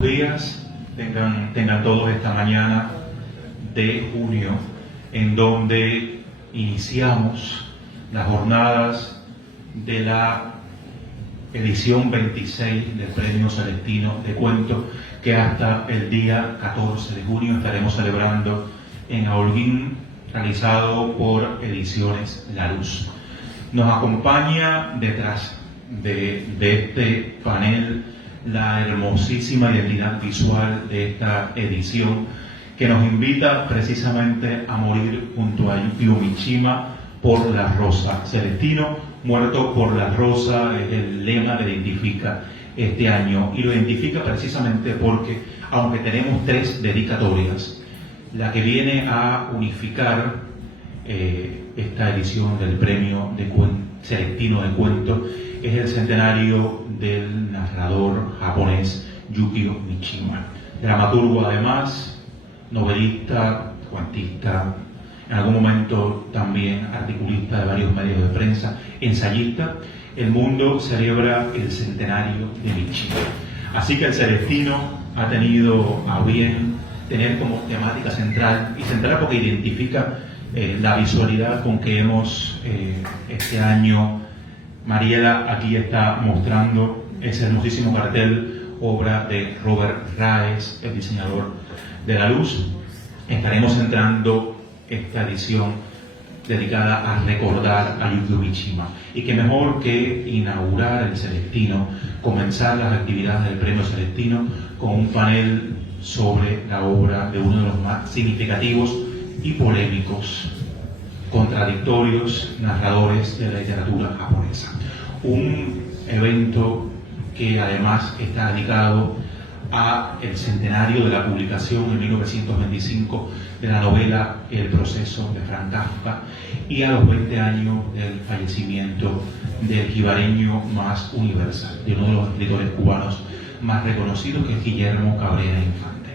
Días tengan todos esta mañana de junio, en donde iniciamos las jornadas de la edición 26 del Premio Celestino de Cuento, que hasta el día 14 de junio estaremos celebrando en Holguín, realizado por Ediciones La Luz. Nos acompaña detrás de este panel la hermosísima identidad visual de esta edición, que nos invita precisamente a morir junto a Yukio Mishima por la rosa. Celestino muerto por la rosa es el lema que identifica este año, y lo identifica precisamente porque, aunque tenemos 3 dedicatorias, la que viene a unificar esta edición del Premio Celestino de Cuento es el centenario del narrador japonés Yukio Mishima, dramaturgo además, novelista, cuentista, en algún momento también articulista de varios medios de prensa, ensayista. El mundo celebra el centenario de Mishima. Así que el Celestino ha tenido a bien tener como temática central, y central porque identifica la visualidad con que hemos este año. Mariela aquí está mostrando ese hermosísimo cartel, obra de Robert Raes, el diseñador de la luz. Estaremos centrando esta edición dedicada a recordar a Yukio Mishima, y que mejor que inaugurar el Celestino, comenzar las actividades del Premio Celestino con un panel sobre la obra de uno de los más significativos y polémicos, contradictorios narradores de la literatura japonesa. Un evento que además está dedicado a el centenario de la publicación en 1925 de la novela El proceso de Franz Kafka, y a los 20 años del fallecimiento del jibareño más universal, de uno de los escritores cubanos más reconocidos, que es Guillermo Cabrera Infante.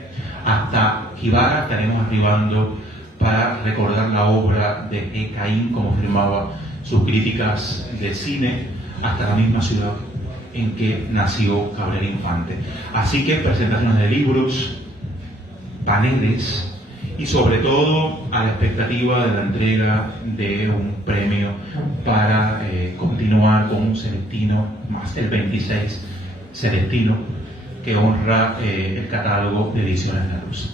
Hasta Jibara estaremos arribando para recordar la obra de E. Caín, como afirmaba sus críticas de cine, hasta la misma ciudad en que nació Cabrera Infante. Así que presentaciones de libros, paneles, y sobre todo a la expectativa de la entrega de un premio para continuar con un Celestino más, el 26 Celestino, que honra el catálogo de Ediciones La Luz.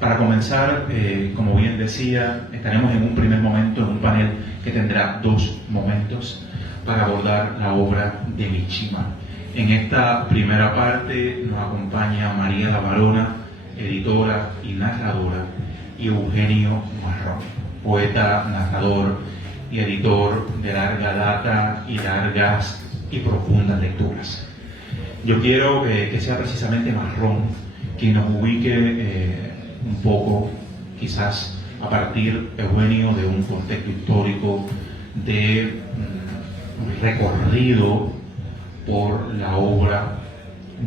Para comenzar, como bien decía, estaremos en un primer momento en un panel que tendrá 2 momentos para abordar la obra de Mishima. En esta primera parte nos acompaña Mariela Barona, editora y narradora, y Eugenio Marrón, poeta, narrador y editor de larga data y largas y profundas lecturas. Yo quiero que sea precisamente Marrón quien nos ubique un poco, quizás a partir, Eugenio, de un contexto histórico, de un recorrido por la obra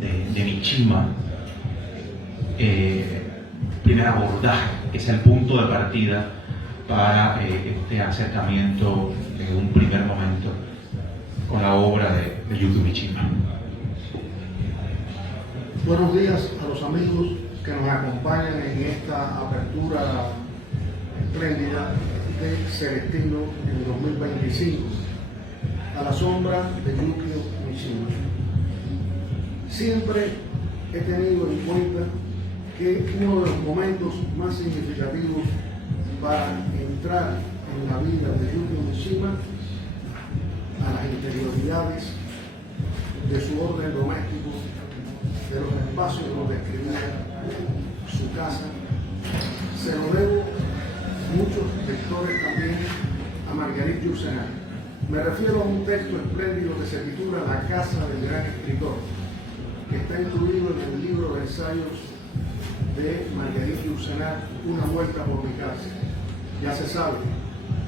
de Mishima. Primer abordaje, que es el punto de partida para este acercamiento de un primer momento con la obra de Yukio Mishima. Buenos días a los amigos que nos acompañan en esta apertura espléndida de Celestino en 2025, a la sombra de Yukio Mishima. Siempre he tenido en cuenta que uno de los momentos más significativos para entrar en la vida de Yukio Mishima, a las interioridades de su orden doméstico, de los espacios donde escribía, su casa, se lo debo muchos lectores también a Marguerite Yourcenar. Me refiero a un texto espléndido que se titula La casa del gran escritor, que está incluido en el libro de ensayos de Marguerite Yourcenar, Una vuelta por mi cárcel. Ya se sabe,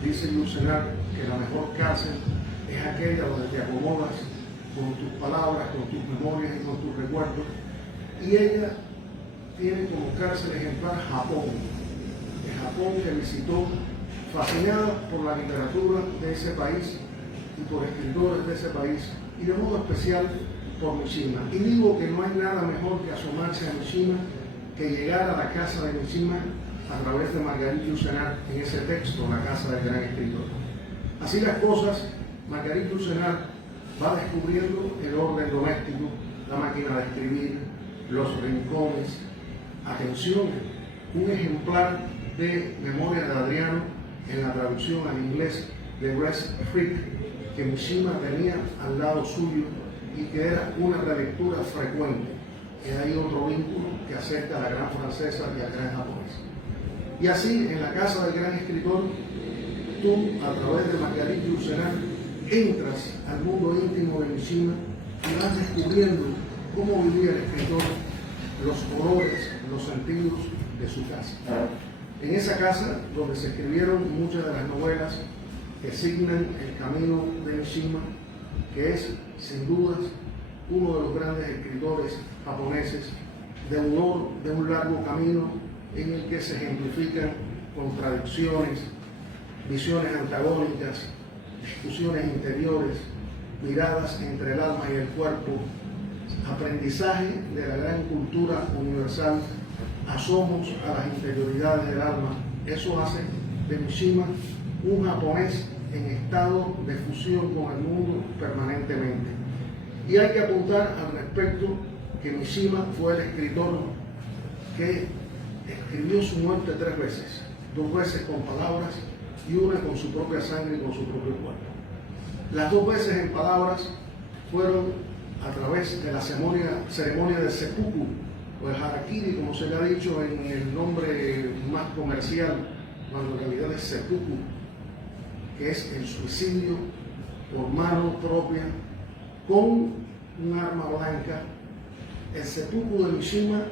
dice Yourcenar, que la mejor cárcel es aquella donde te acomodas con tus palabras, con tus memorias y con tus recuerdos. Y ella tiene como cárcel ejemplar Japón, el Japón que visitó, fascinada por la literatura de ese país y por escritores de ese país, y de modo especial por Mishima. Y digo que no hay nada mejor que asomarse a Mishima, que llegar a la casa de Mishima a través de Marguerite Yourcenar en ese texto, La casa del gran escritor. Así las cosas, Marguerite Yourcenar va descubriendo el orden doméstico, la máquina de escribir, los rincones. Atención, un ejemplar de Memoria de Adriano en la traducción al inglés de West Frick, que Mishima tenía al lado suyo y que era una relectura frecuente. Y hay otro vínculo que acerca a la gran francesa y al gran japonés. Y así, en la casa del gran escritor, tú, a través de Marguerite Yourcenar, entras al mundo íntimo de Mishima y vas descubriendo cómo vivía el escritor, los colores, los sentidos de su casa. En esa casa, donde se escribieron muchas de las novelas que signan el camino de Mishima, que es, sin dudas, uno de los grandes escritores japoneses, deudor de un largo camino en el que se ejemplifican contradicciones, visiones antagónicas, discusiones interiores, miradas entre el alma y el cuerpo, aprendizaje de la gran cultura universal, asomos a las interioridades del alma. Eso hace de Mishima un japonés en estado de fusión con el mundo permanentemente. Y hay que apuntar al respecto que Mishima fue el escritor que escribió su muerte 3 veces, 2 veces con palabras y una con su propia sangre y con su propio cuerpo. Las 2 veces en palabras fueron a través de la ceremonia del seppuku, o el harakiri, como se le ha dicho en el nombre más comercial, cuando en realidad es seppuku, que es el suicidio por mano propia con un arma blanca. El seppuku de Mishima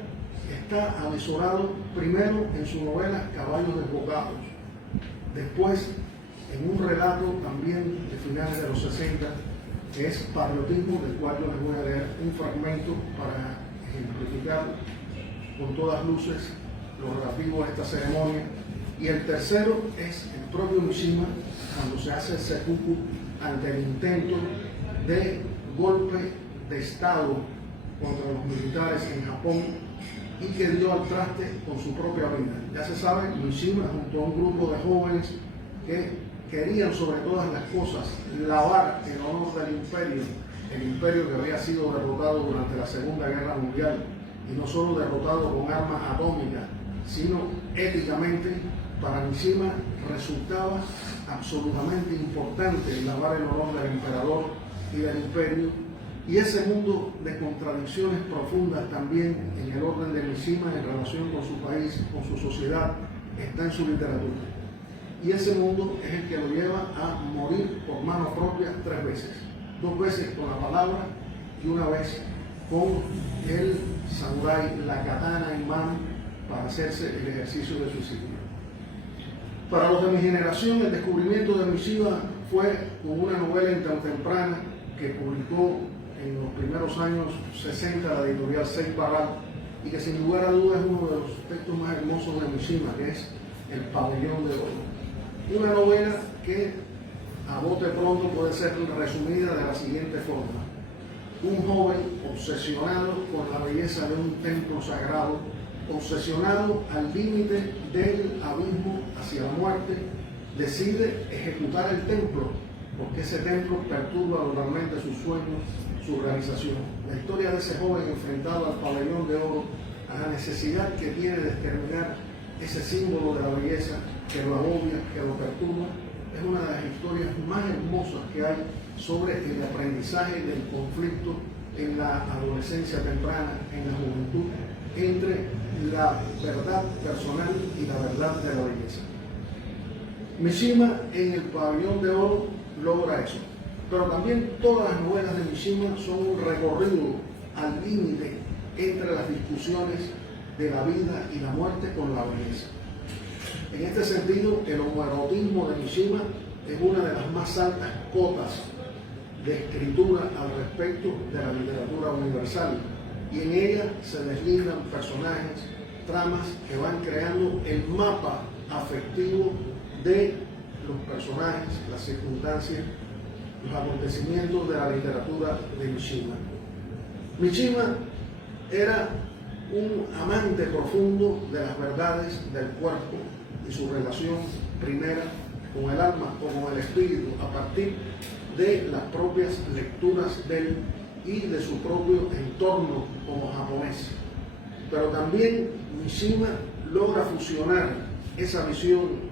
está avisorado primero en su novela Caballos Desbocados, después en un relato también de finales de los 60, que es Patriotismo, del cual yo les voy a leer un fragmento para ejemplificar con todas luces lo relativo a esta ceremonia. Y el tercero es el propio Mishima, cuando se hace el seppuku ante el intento de golpe de Estado contra los militares en Japón y que dio al traste con su propia vida. Ya se sabe, Mishima, junto a un grupo de jóvenes que querían sobre todas las cosas lavar el honor del imperio, el imperio que había sido derrotado durante la Segunda Guerra Mundial, y no solo derrotado con armas atómicas, sino éticamente. Para Mishima resultaba absolutamente importante lavar el honor del emperador y del imperio, y ese mundo de contradicciones profundas también en el orden de Mishima en relación con su país, con su sociedad, está en su literatura. Y ese mundo es el que lo lleva a morir por mano propia 3 veces. 2 veces con la palabra y 1 vez con el samurái, la katana en mano, para hacerse el ejercicio de suicidio. Para los de mi generación, el descubrimiento de Mishima fue con una novela temprana que publicó en los primeros años 60 la editorial Seis Barral, y que sin lugar a dudas es uno de los textos más hermosos de Mishima, que es El Pabellón de Oro. Una novela que a bote pronto puede ser resumida de la siguiente forma: un joven obsesionado con la belleza de un templo sagrado, obsesionado al límite del abismo hacia la muerte, decide ejecutar el templo, porque ese templo perturba totalmente sus sueños, su realización. La historia de ese joven enfrentado al pabellón de oro, a la necesidad que tiene de exterminar ese símbolo de la belleza que lo agobia, que lo perturba, es una de las historias más hermosas que hay sobre el aprendizaje del conflicto en la adolescencia temprana, en la juventud, entre la verdad personal y la verdad de la belleza. Mishima en El Pabellón de Oro logra eso, pero también todas las novelas de Mishima son un recorrido al límite entre las discusiones de la vida y la muerte con la belleza. En este sentido, el homoerotismo de Mishima es una de las más altas cotas de escritura al respecto de la literatura universal, y en ella se deslindan personajes, tramas que van creando el mapa afectivo de los personajes, las circunstancias, los acontecimientos de la literatura de Mishima. Mishima era un amante profundo de las verdades del cuerpo y su relación primera con el alma o con el espíritu a partir de las propias lecturas de él y de su propio entorno como japonés. Pero también Mishima logra fusionar esa visión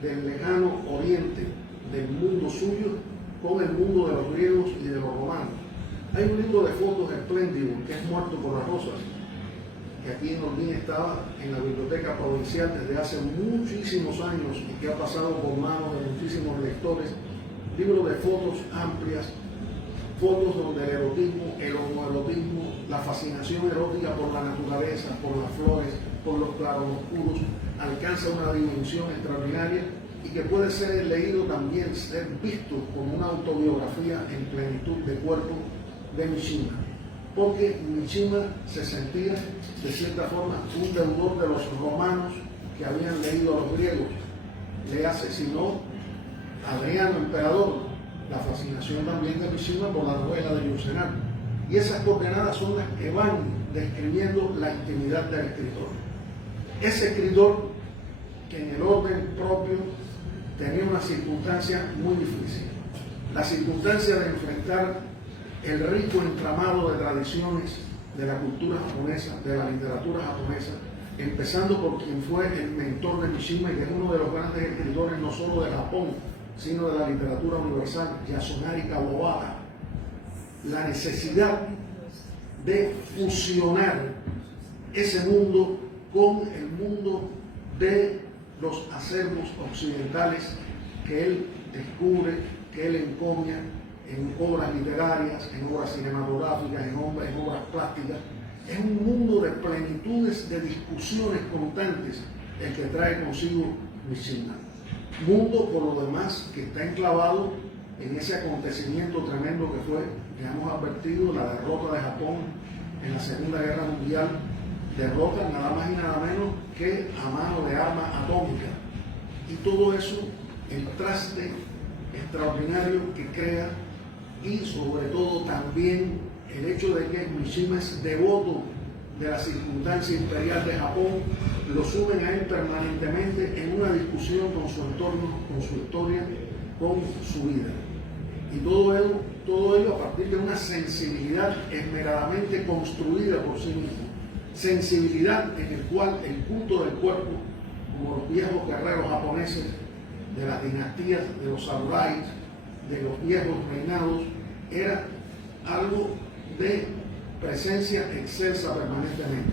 del lejano oriente, del mundo suyo, con el mundo de los griegos y de los romanos. Hay un libro de fotos espléndido que es Muerto por las Rosas, que aquí en Holguín estaba en la biblioteca provincial desde hace muchísimos años y que ha pasado por manos de muchísimos lectores. Libro de fotos amplias, fotos donde el erotismo, el homoerotismo, la fascinación erótica por la naturaleza, por las flores, por los claroscuros, alcanza una dimensión extraordinaria y que puede ser leído también, ser visto como una autobiografía en plenitud de cuerpo de Mishima. Porque Mishima se sentía, de cierta forma, un deudor de los romanos que habían leído a los griegos. Le asesinó Adriano, emperador, la fascinación también de Mishima por la novela de Yourcenar. Y esas coordenadas son las que van describiendo la intimidad del escritor. Ese escritor que en el orden propio tenía una circunstancia muy difícil. La circunstancia de enfrentar el rico entramado de tradiciones de la cultura japonesa, de la literatura japonesa, empezando por quien fue el mentor de Mishima y que es uno de los grandes escritores no solo de Japón, sino de la literatura universal, Yasunari Kawabata. La necesidad de fusionar ese mundo con el mundo de los acervos occidentales que él descubre, que él encomia en obras literarias, en obras cinematográficas, en obras plásticas. Es un mundo de plenitudes, de discusiones constantes el que trae consigo Mishima. Mundo, por lo demás, que está enclavado en ese acontecimiento tremendo que fue, ya hemos advertido, la derrota de Japón en la Segunda Guerra Mundial, derrota nada más y nada menos que a mano de arma atómica. Y todo eso, el traste extraordinario que crea, y sobre todo también el hecho de que Mishima es devoto de la circunstancia imperial de Japón, lo sumen a él permanentemente en una discusión con su entorno, con su historia, con su vida. Y todo ello a partir de una sensibilidad esmeradamente construida por sí mismo. Sensibilidad en el cual el culto del cuerpo, como los viejos guerreros japoneses de las dinastías de los samuráis, de los viejos reinados, era algo de presencia excelsa permanentemente.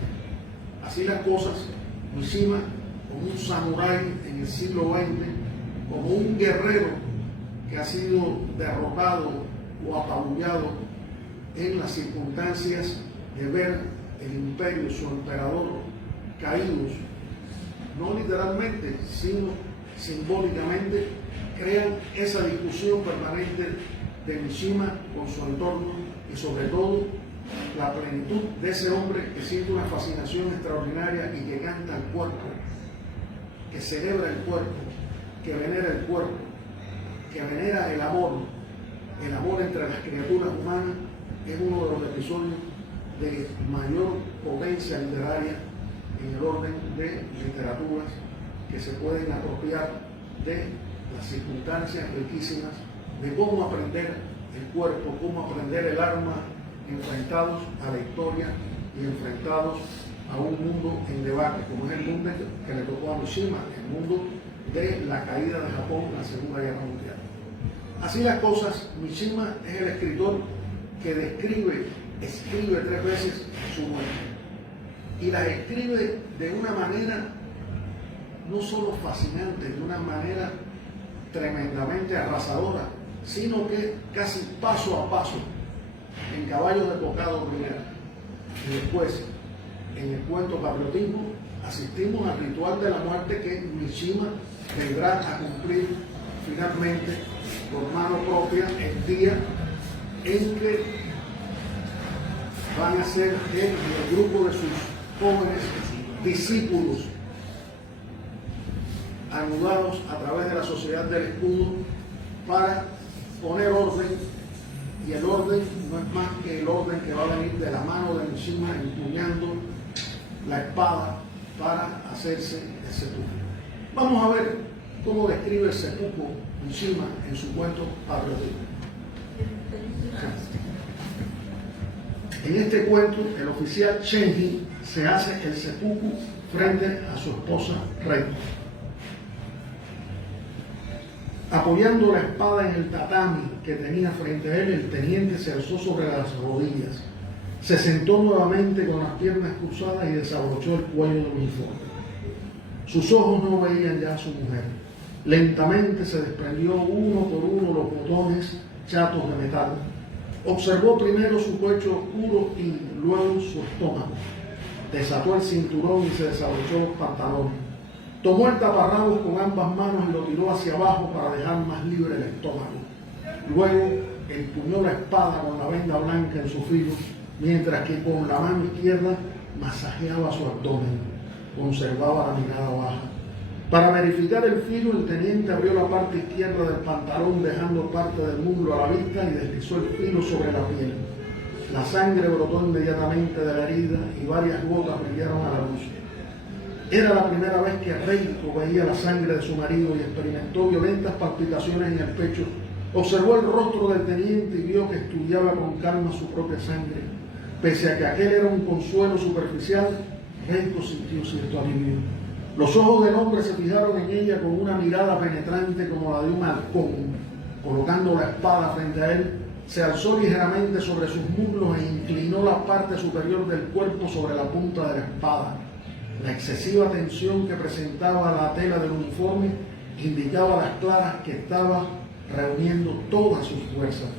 Así las cosas, Mishima, como un samurái en el siglo XX, como un guerrero que ha sido derrotado o apabullado en las circunstancias de ver el imperio y su emperador caídos, no literalmente, sino simbólicamente, crean esa discusión permanente de Mishima con su entorno y sobre todo la plenitud de ese hombre que siente una fascinación extraordinaria y que canta el cuerpo, que celebra el cuerpo, que venera el cuerpo, que venera el amor entre las criaturas humanas. Es uno de los episodios de mayor potencia literaria en el orden de literaturas que se pueden apropiar de las circunstancias riquísimas de cómo aprender el cuerpo, cómo aprender el alma, enfrentados a la historia y enfrentados a un mundo en debate, como es el mundo que le tocó a Mishima, el mundo de la caída de Japón en la Segunda Guerra Mundial. Así las cosas, Mishima es el escritor que escribe 3 veces su muerte. Y las escribe de una manera no solo fascinante, de una manera tremendamente arrasadora, sino que casi paso a paso, en Caballos de Tocado primero, y después en el cuento Patriotismo, asistimos al ritual de la muerte que Mishima vendrá a cumplir finalmente por mano propia el día en que van a ser el grupo de sus jóvenes discípulos anudados a través de la Sociedad del Escudo para poner orden y el orden no es más que el orden que va a venir de la mano de Mishima empuñando la espada para hacerse el seppuku. Vamos a ver cómo describe el seppuku Mishima en su cuento patriótico. En este cuento, el oficial Shenji se hace el seppuku frente a su esposa Reiko. Apoyando la espada en el tatami que tenía frente a él, el teniente se alzó sobre las rodillas, se sentó nuevamente con las piernas cruzadas y desabrochó el cuello del uniforme. Sus ojos no veían ya a su mujer. Lentamente se desprendió uno por uno los botones chatos de metal. Observó primero su pecho oscuro y luego su estómago. Desató el cinturón y se desabrochó los pantalones. Tomó el taparrabos con ambas manos y lo tiró hacia abajo para dejar más libre el estómago. Luego empuñó la espada con la venda blanca en su filo, mientras que con la mano izquierda masajeaba su abdomen. Conservaba la mirada baja. Para verificar el filo, el teniente abrió la parte izquierda del pantalón, dejando parte del muslo a la vista, y deslizó el filo sobre la piel. La sangre brotó inmediatamente de la herida y varias gotas brillaron a la luz. Era la primera vez que Reiko veía la sangre de su marido y experimentó violentas palpitaciones en el pecho. Observó el rostro del teniente y vio que estudiaba con calma su propia sangre. Pese a que aquel era un consuelo superficial, Reiko sintió cierto alivio. Los ojos del hombre se fijaron en ella con una mirada penetrante como la de un halcón. Colocando la espada frente a él, se alzó ligeramente sobre sus muslos e inclinó la parte superior del cuerpo sobre la punta de la espada. La excesiva tensión que presentaba la tela del uniforme indicaba a las claras que estaba reuniendo todas sus fuerzas.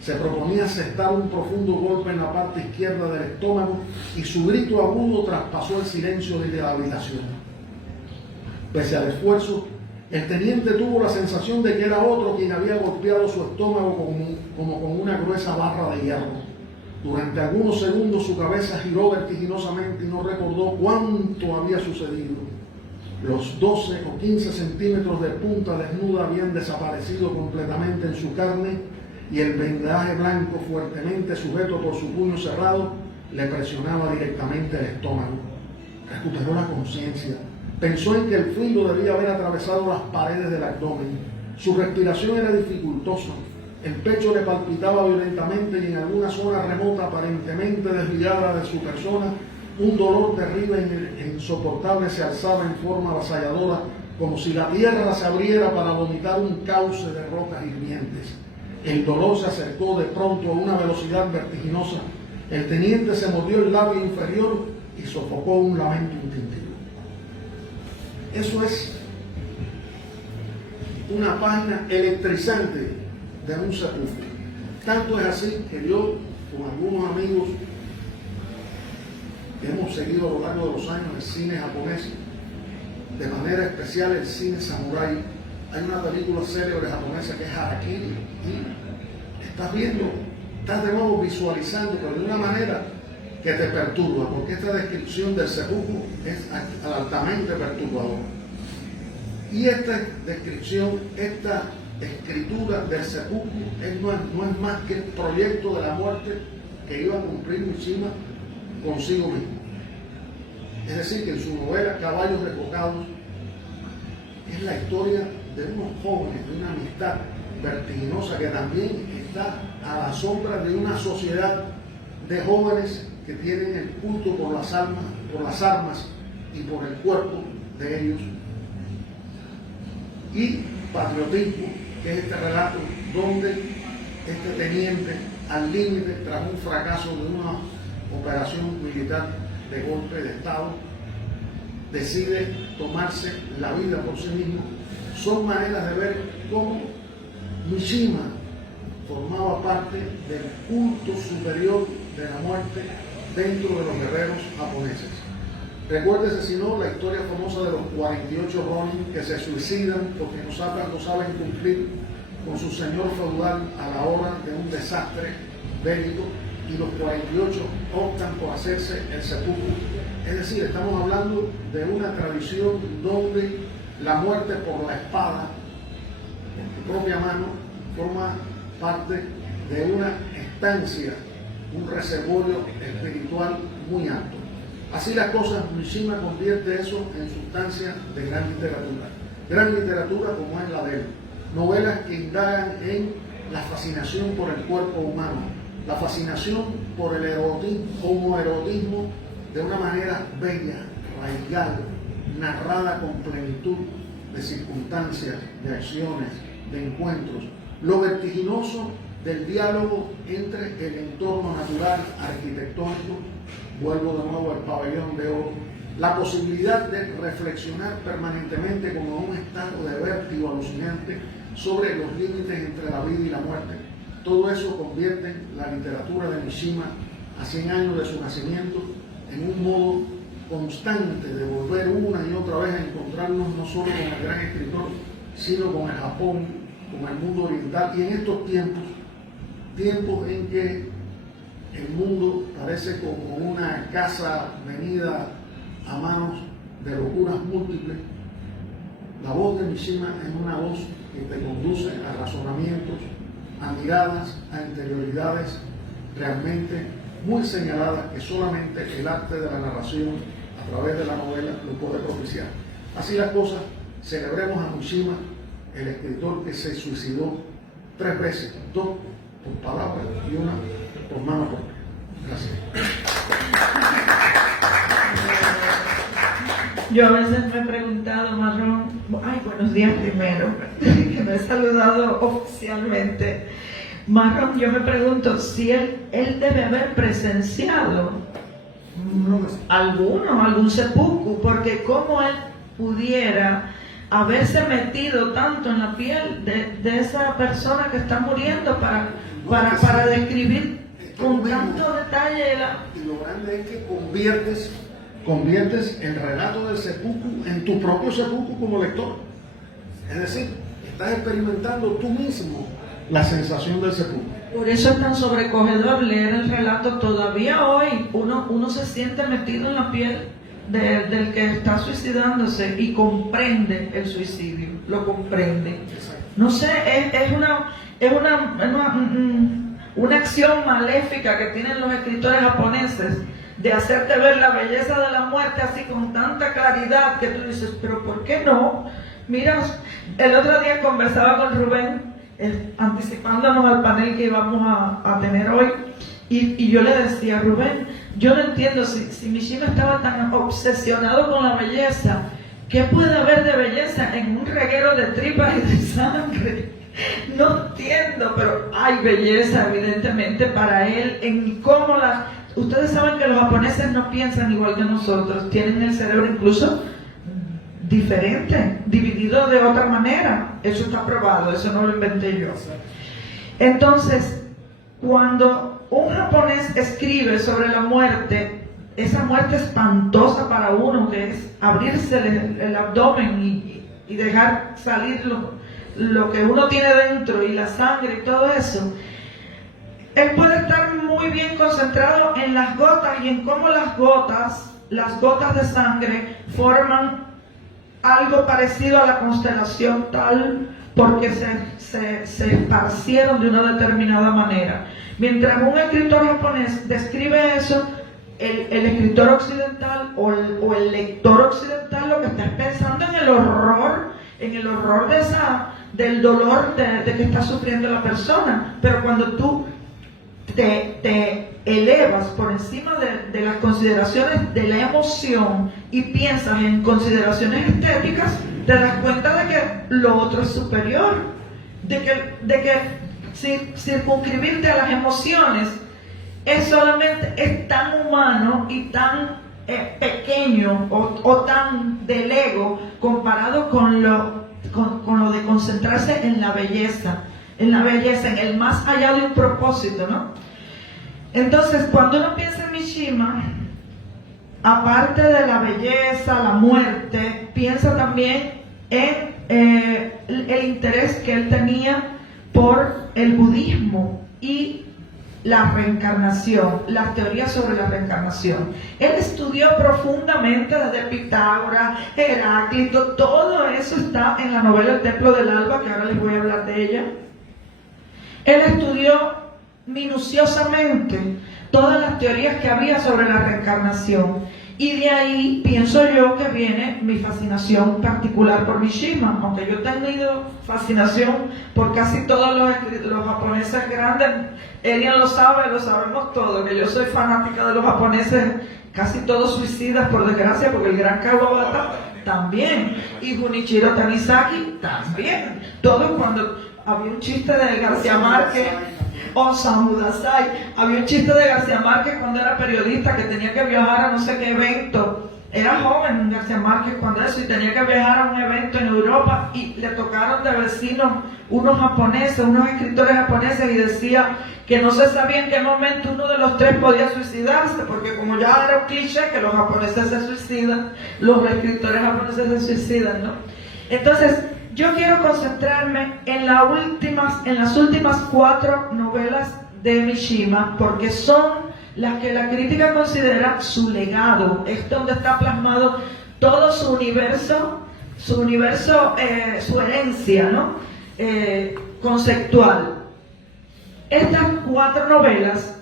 Se proponía asestar un profundo golpe en la parte izquierda del estómago y su grito agudo traspasó el silencio de la habitación. Pese al esfuerzo, el teniente tuvo la sensación de que era otro quien había golpeado su estómago como con una gruesa barra de hierro. Durante algunos segundos su cabeza giró vertiginosamente y no recordó cuánto había sucedido. Los 12 o 15 centímetros de punta desnuda habían desaparecido completamente en su carne y el vendaje blanco, fuertemente sujeto por su puño cerrado, le presionaba directamente el estómago. Recuperó la conciencia. Pensó en que el filo debía haber atravesado las paredes del abdomen. Su respiración era dificultosa. El pecho le palpitaba violentamente y en alguna zona remota, aparentemente desviada de su persona, un dolor terrible e insoportable se alzaba en forma avasalladora, como si la tierra se abriera para vomitar un cauce de rocas hirvientes. El dolor se acercó de pronto a una velocidad vertiginosa. El teniente se mordió el labio inferior y sofocó un lamento instintivo. Eso es una página electrizante de un seppuku. Tanto es así que yo, con algunos amigos que hemos seguido a lo largo de los años el cine japonés, de manera especial el cine samurái, hay una película célebre japonesa que es Harakiri, y estás de nuevo visualizando, pero de una manera que te perturba, porque esta descripción del seppuku es altamente perturbadora. Y esta descripción, esta escritura del seppuku no es más que el proyecto de la muerte que iba a cumplir Mishima consigo mismo. Es decir, que en su novela Caballos Desbocados es la historia de unos jóvenes, de una amistad vertiginosa que también está a la sombra de una sociedad de jóvenes que tienen el culto por las armas y por el cuerpo de ellos. Y patriotismo, que es este relato donde este teniente, al límite, tras un fracaso de una operación militar de golpe de Estado, decide tomarse la vida por sí mismo. Son maneras de ver cómo Mishima formaba parte del culto superior de la muerte dentro de los guerreros japoneses. Recuérdese, si no, la historia famosa de los 48 Ronin que se suicidan porque no saben cumplir con su señor feudal a la hora de un desastre bélico, y los 48 optan por hacerse el seppuku. Es decir, estamos hablando de una tradición donde la muerte por la espada, en tu propia mano, forma parte de una estancia, un reservorio espiritual muy alto. Así las cosas, Mishima convierte eso en sustancia de gran literatura. Gran literatura como es la de él. Novelas que indagan en la fascinación por el cuerpo humano, la fascinación por el homoerotismo de una manera bella, radical, narrada con plenitud de circunstancias, de acciones, de encuentros. Lo vertiginoso del diálogo entre el entorno natural, arquitectónico, vuelvo de nuevo al pabellón de oro, la posibilidad de reflexionar permanentemente como un estado de vértigo alucinante sobre los límites entre la vida y la muerte. Todo eso convierte la literatura de Mishima, a 100 años de su nacimiento, en un modo constante de volver una y otra vez a encontrarnos no solo con el gran escritor, sino con el Japón, con el mundo oriental, y en estos tiempos en que el mundo parece como una casa venida a manos de locuras múltiples, la voz de Mishima es una voz que te conduce a razonamientos, a miradas, a interioridades realmente muy señaladas que solamente el arte de la narración a través de la novela lo puede propiciar. Así las cosas, celebremos a Mishima, el escritor que se suicidó 3 veces, 2 por palabra y 1 por mano propia. Gracias. Yo a veces me he preguntado, Marrón, buenos días primero, que me he saludado oficialmente. Marrón, yo me pregunto si él debe haber presenciado algún seppuku, porque cómo él pudiera haberse metido tanto en la piel de esa persona que está muriendo para describir con tanto detalle y lo grande es que conviertes el relato del seppuku en tu propio seppuku como lector. Es decir, estás experimentando tú mismo la sensación del seppuku. Por eso es tan sobrecogedor leer el relato. Todavía hoy uno se siente metido en la piel del que está suicidándose y comprende el suicidio, lo comprende. No sé, es una acción maléfica que tienen los escritores japoneses de hacerte ver la belleza de la muerte así con tanta claridad que tú dices, pero ¿por qué no? Mira, el otro día conversaba con Rubén, anticipándonos al panel que íbamos a tener hoy, y yo le decía, Rubén, yo no entiendo si Mishima estaba tan obsesionado con la belleza, ¿qué puede haber de belleza en un reguero de tripas y de sangre? No entiendo, pero hay belleza evidentemente para él en cómo Ustedes saben que los japoneses no piensan igual que nosotros, tienen el cerebro incluso diferente, dividido de otra manera. Eso está probado, eso no lo inventé yo. Entonces, cuando un japonés escribe sobre la muerte, esa muerte espantosa para uno, que es abrirse el abdomen y dejar salir lo que uno tiene dentro y la sangre y todo eso, él puede estar muy bien concentrado en las gotas y en cómo las gotas de sangre forman algo parecido a la constelación tal porque se esparcieron de una determinada manera. Mientras un escritor japonés describe eso, el escritor occidental o el lector occidental lo que está pensando en el horror del dolor de que está sufriendo la persona. Pero cuando tú te elevas por encima de las consideraciones de la emoción y piensas en consideraciones estéticas, te das cuenta de que lo otro es superior, de que circunscribirte a las emociones es tan humano y tan pequeño o tan del ego comparado con lo de concentrarse en la belleza, en el más allá de un propósito, ¿no? Entonces, cuando uno piensa en Mishima, aparte de la belleza, la muerte, piensa también en el interés que él tenía por el budismo y la reencarnación, las teorías sobre la reencarnación. Él estudió profundamente desde Pitágoras, Heráclito, todo eso está en la novela El Templo del Alba, que ahora les voy a hablar de ella. Él estudió minuciosamente todas las teorías que había sobre la reencarnación. Y de ahí pienso yo que viene mi fascinación particular por Mishima, aunque yo he tenido fascinación por casi todos los japoneses grandes. Elian lo sabe, lo sabemos todos, que yo soy fanática de los japoneses, casi todos suicidas por desgracia, porque el gran Kawabata también, y Junichiro Tanizaki también. Todos, cuando había un chiste de García Márquez, Osamu Dazai, había un chiste de García Márquez cuando era periodista, que tenía que viajar a no sé qué evento. Era joven García Márquez cuando eso, y tenía que viajar a un evento en Europa, y le tocaron de vecinos unos japoneses, unos escritores japoneses, y decía que no se sabía en qué momento uno de los tres podía suicidarse, porque como ya era un cliché que los japoneses se suicidan, los escritores japoneses se suicidan, ¿no? Entonces, yo quiero concentrarme en las últimas 4 novelas de Mishima, porque son las que la crítica considera su legado. Es donde está plasmado todo su universo, su herencia, ¿no? Conceptual. Estas 4 novelas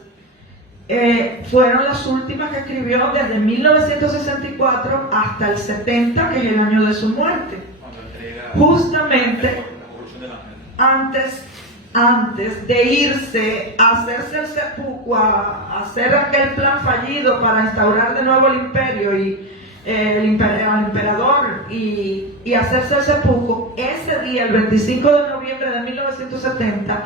fueron las últimas que escribió desde 1964 hasta el 70, que es el año de su muerte. Justamente antes de irse a hacerse el seppuku, a hacer aquel plan fallido para instaurar de nuevo el imperio y al emperador y hacerse el seppuku, ese día, el 25 de noviembre de 1970,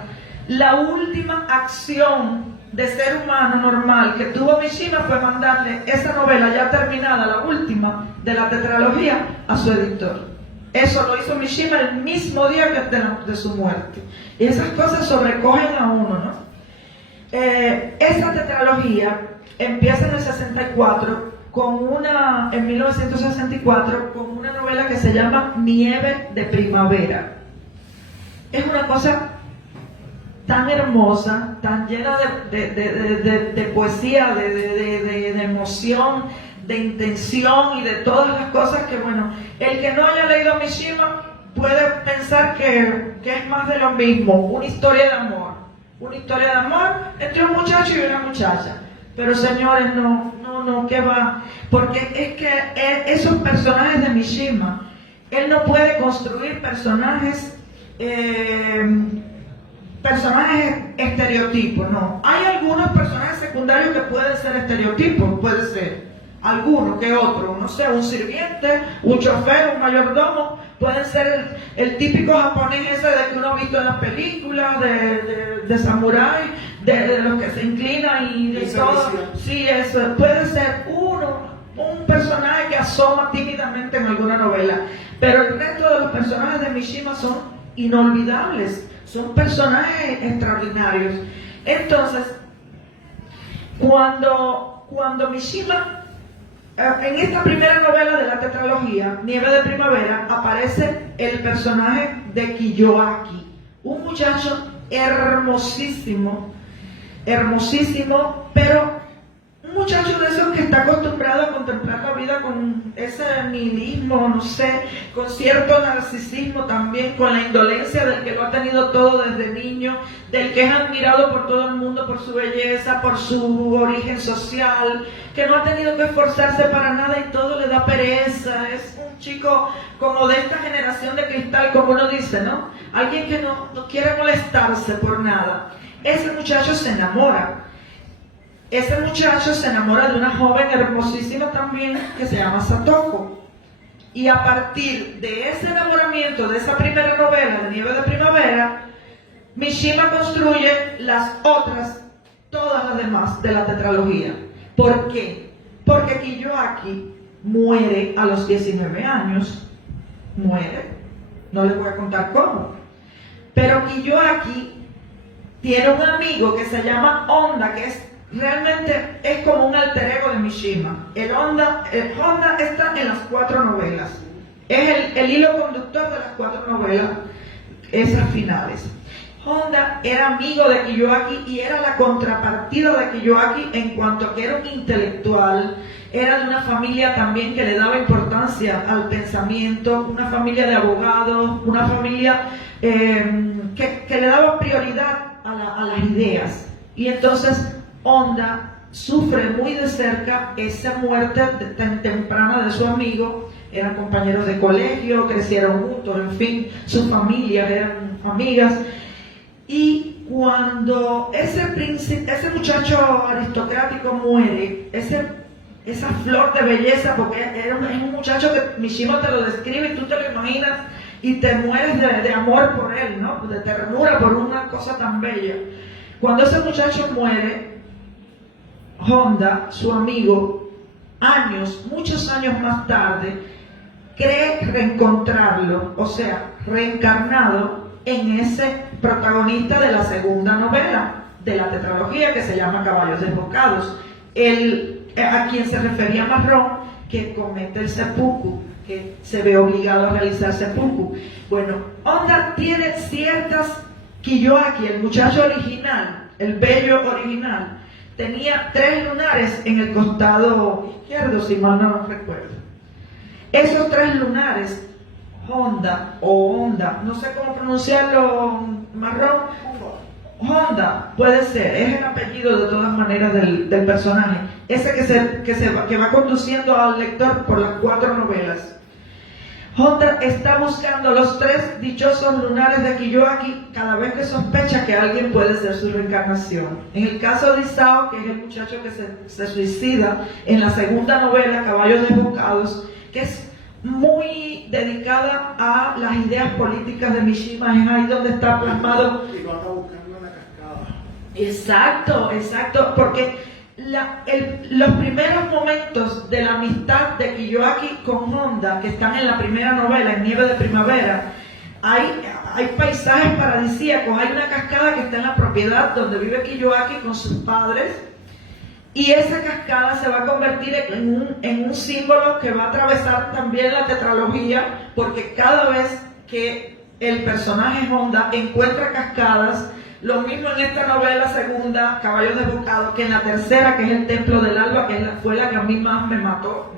la última acción de ser humano normal que tuvo Mishima fue mandarle esa novela ya terminada, la última de la tetralogía, a su editor. Eso lo hizo Mishima el mismo día de su muerte. Y esas cosas sobrecogen a uno, ¿no? Esta tetralogía empieza en el 64 en 1964 con una novela que se llama Nieve de Primavera. Es una cosa tan hermosa, tan llena de poesía, de emoción, de intención y de todas las cosas que, bueno, el que no haya leído Mishima puede pensar que es más de lo mismo, una historia de amor entre un muchacho y una muchacha. Pero señores, no, ¿qué va? Porque es que esos personajes de Mishima, él no puede construir personajes estereotipos, no. Hay algunos personajes secundarios que pueden ser estereotipos, puede ser alguno que otro, no sé, un sirviente, un chofer, un mayordomo, pueden ser el típico japonés ese de que uno ha visto en las películas de samurái, de los que se inclinan y de todo. Sí, eso puede ser un personaje que asoma tímidamente en alguna novela, pero el resto de los personajes de Mishima son inolvidables, son personajes extraordinarios. Entonces, cuando Mishima, en esta primera novela de la tetralogía, Nieve de Primavera, aparece el personaje de Kiyoaki, un muchacho hermosísimo, pero un muchacho de esos que está acostumbrado a contemplar la vida con ese nihilismo, no sé, con cierto narcisismo también, con la indolencia del que lo ha tenido todo desde niño, del que es admirado por todo el mundo por su belleza, por su origen social, que no ha tenido que esforzarse para nada y todo le da pereza. Es un chico como de esta generación de cristal, como uno dice, ¿no? Alguien que no quiere molestarse por nada. Ese muchacho se enamora. Ese muchacho se enamora de una joven hermosísima también que se llama Satoko. Y a partir de ese enamoramiento, de esa primera novela de Nieve de Primavera, Mishima construye todas las demás de la tetralogía. ¿Por qué? Porque Kiyoaki muere a los 19 años. Muere. No les voy a contar cómo. Pero Kiyoaki tiene un amigo que se llama Honda, que realmente es como un alter ego de Mishima. El Honda está en las 4 novelas. Es el hilo conductor de las 4 novelas, esas finales. Honda era amigo de Kiyoaki y era la contrapartida de Kiyoaki en cuanto a que era un intelectual, era de una familia también que le daba importancia al pensamiento, una familia de abogados, una familia que le daba prioridad a las ideas. Y entonces Honda sufre muy de cerca esa muerte tan temprana de su amigo. Eran compañeros de colegio, crecieron juntos, en fin, sus familias eran amigas. Y cuando ese muchacho aristocrático muere, esa flor de belleza, porque es un muchacho que Mishima te lo describe y tú te lo imaginas y te mueres de amor por él, ¿no? De ternura por una cosa tan bella. Cuando ese muchacho muere, Honda, su amigo, muchos años más tarde, cree reencontrarlo, o sea, reencarnado en ese protagonista de la segunda novela de la tetralogía que se llama Caballos Desbocados, a quien se refería Marrón, que comete el seppuku, que se ve obligado a realizar seppuku. Bueno, Honda tiene ciertas Kiyoaki, el muchacho original, el bello original, tenía 3 lunares en el costado izquierdo, si mal no recuerdo. Esos 3 lunares, Honda, no sé cómo pronunciarlo, Marrón, Honda, puede ser, es el apellido de todas maneras del personaje, ese que va conduciendo al lector por las 4 novelas. Honda está buscando los 3 dichosos lunares de Kiyoaki cada vez que sospecha que alguien puede ser su reencarnación. En el caso de Isao, que es el muchacho que se suicida en la segunda novela, Caballos Desbocados, que es muy dedicada a las ideas políticas de Mishima, es ahí donde está plasmado. Y lo anda buscando en la cascada. Exacto, porque los primeros momentos de la amistad de Kiyoaki con Honda, que están en la primera novela, en Nieve de Primavera, hay paisajes paradisíacos, hay una cascada que está en la propiedad donde vive Kiyoaki con sus padres, y esa cascada se va a convertir en un símbolo que va a atravesar también la tetralogía, porque cada vez que el personaje Honda encuentra cascadas, lo mismo en esta novela segunda, Caballos Desbocados, que en la tercera, que es el Templo del Alba, que fue la que a mí más me mató.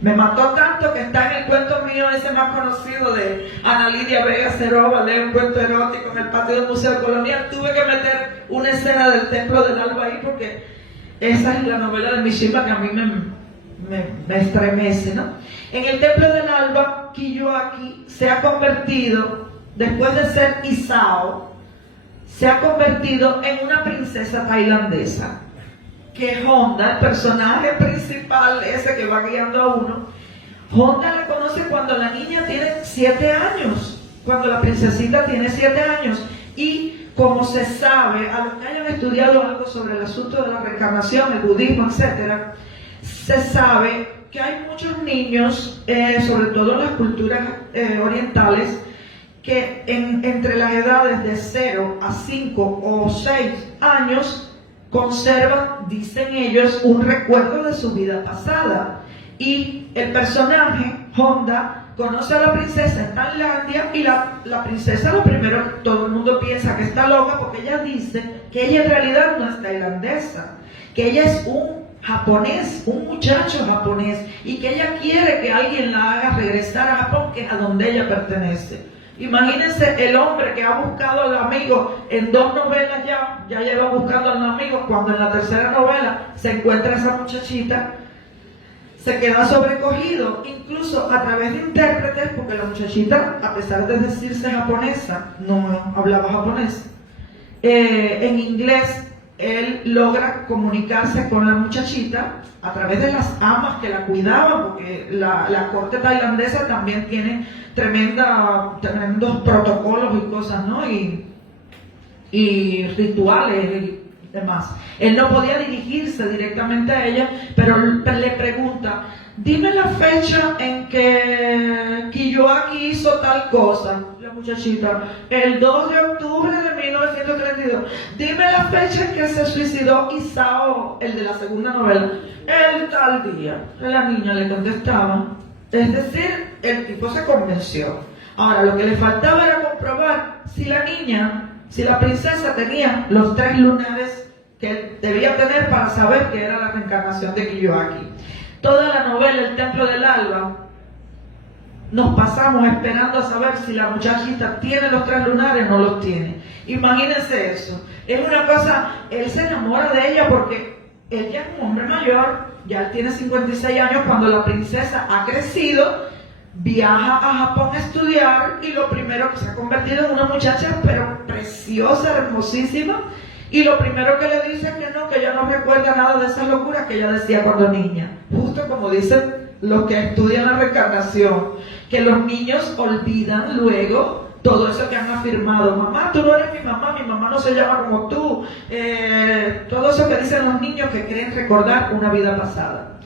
Me mató tanto que está en el cuento mío ese más conocido de Ana Lidia Vega Cerova, lee un cuento erótico en el patio del Museo Colonial. Tuve que meter una escena del Templo del Alba ahí porque esa es la novela de Mishima que a mí me estremece, ¿no? En el Templo del Alba, Kiyoaki se ha convertido, después de ser Isao, se ha convertido en una princesa tailandesa, que Honda, el personaje principal, ese que va guiando a uno, Honda la conoce cuando la niña tiene 7 años, cuando la princesita tiene 7 años, y como se sabe, a los que hayan estudiado algo sobre el asunto de la reencarnación, el budismo, etc., se sabe que hay muchos niños, sobre todo en las culturas orientales, que entre las edades de 0 a 5 o 6 años conservan, dicen ellos, un recuerdo de su vida pasada. Y el personaje, Honda, conoce a la princesa en Tailandia y la princesa, lo primero, todo el mundo piensa que está loca porque ella dice que ella en realidad no es tailandesa, que ella es un japonés, un muchacho japonés, y que ella quiere que alguien la haga regresar a Japón, que es a donde ella pertenece. Imagínense el hombre que ha buscado al amigo en 2 novelas ya lleva buscando al amigo, cuando en la tercera novela se encuentra esa muchachita, se queda sobrecogido, incluso a través de intérpretes, porque la muchachita, a pesar de decirse japonesa, no hablaba japonés. En inglés, él logra comunicarse con la muchachita a través de las amas que la cuidaban, porque la corte tailandesa también tiene tremendos protocolos y cosas, ¿no? Y rituales y demás. Él no podía dirigirse directamente a ella, pero le pregunta: dime la fecha en que Kiyoaki hizo tal cosa. La muchachita: el 2 de octubre de 1932. Dime la fecha en que se suicidó Isao, el de la segunda novela. El tal día. La niña le contestaba. Es decir, el tipo se convenció. Ahora, lo que le faltaba era comprobar si la princesa tenía los 3 lunares que debía tener para saber que era la reencarnación de Kiyoaki. Toda la novela El Templo del Alba nos pasamos esperando a saber si la muchachita tiene los 3 lunares o no los tiene. Imagínense eso. Es una cosa, él se enamora de ella porque él ya es un hombre mayor, ya él tiene 56 años cuando la princesa ha crecido, viaja a Japón a estudiar y lo primero que se ha convertido en una muchacha pero preciosa, hermosísima, y lo primero que le dice es que ella no recuerda nada de esas locuras que ella decía cuando niña, justo como dicen los que estudian la reencarnación, que los niños olvidan luego todo eso que han afirmado. Mamá, tú no eres mi mamá no se llama como tú. Todo eso que dicen los niños que creen recordar una vida pasada.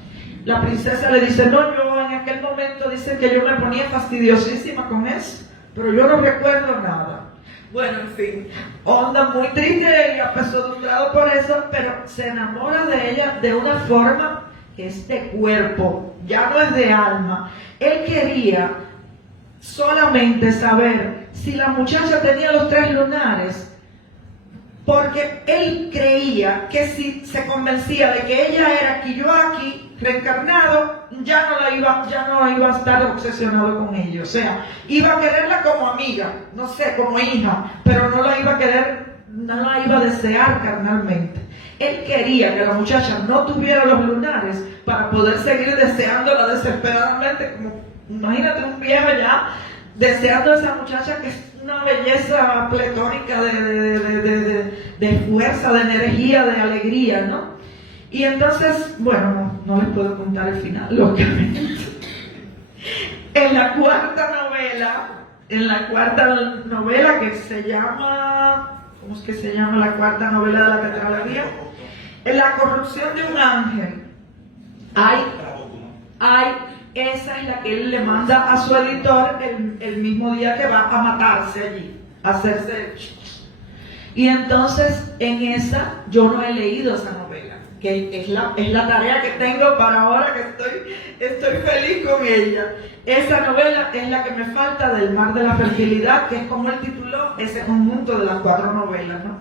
La princesa le dice, no, yo en aquel momento dicen que yo me ponía fastidiosísima con eso, pero yo no recuerdo nada. Bueno, en fin, Honda muy triste y apesadumbrado por eso, pero se enamora de ella de una forma que es de cuerpo, ya no es de alma. Él quería solamente saber si la muchacha tenía los 3 lunares, porque él creía que si se convencía de que ella era Kiyoaki reencarnado, ya no iba a estar obsesionado con ella. O sea, iba a quererla como amiga, no sé, como hija, pero no la iba a querer, no la iba a desear carnalmente. Él quería que la muchacha no tuviera los lunares para poder seguir deseándola desesperadamente, como imagínate un viejo ya deseando a esa muchacha que es una belleza pletórica de fuerza, de energía, de alegría, ¿no? Y entonces, bueno, no les puedo contar el final, lógicamente. En la cuarta novela que se llama, ¿cómo es que se llama la cuarta novela de la tetralogía? En la corrupción de un ángel. Esa es la que él le manda a su editor el mismo día que va a matarse allí, a hacerse. Y entonces en esa yo no he leído esa novela, que es la tarea que tengo para ahora que estoy feliz con ella. Esa novela es la que me falta del Mar de la Fertilidad, que es como él tituló ese conjunto de las 4 novelas, ¿no?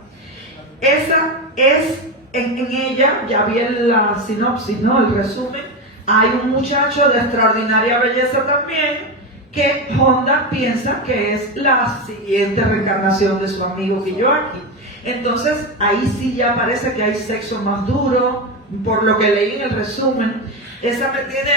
Esa es, en ella, ya vi la sinopsis, ¿no? El resumen. Hay un muchacho de extraordinaria belleza también, que Honda piensa que es la siguiente reencarnación de su amigo Kiyoaki. Entonces, ahí sí ya parece que hay sexo más duro, por lo que leí en el resumen. Esa me tiene,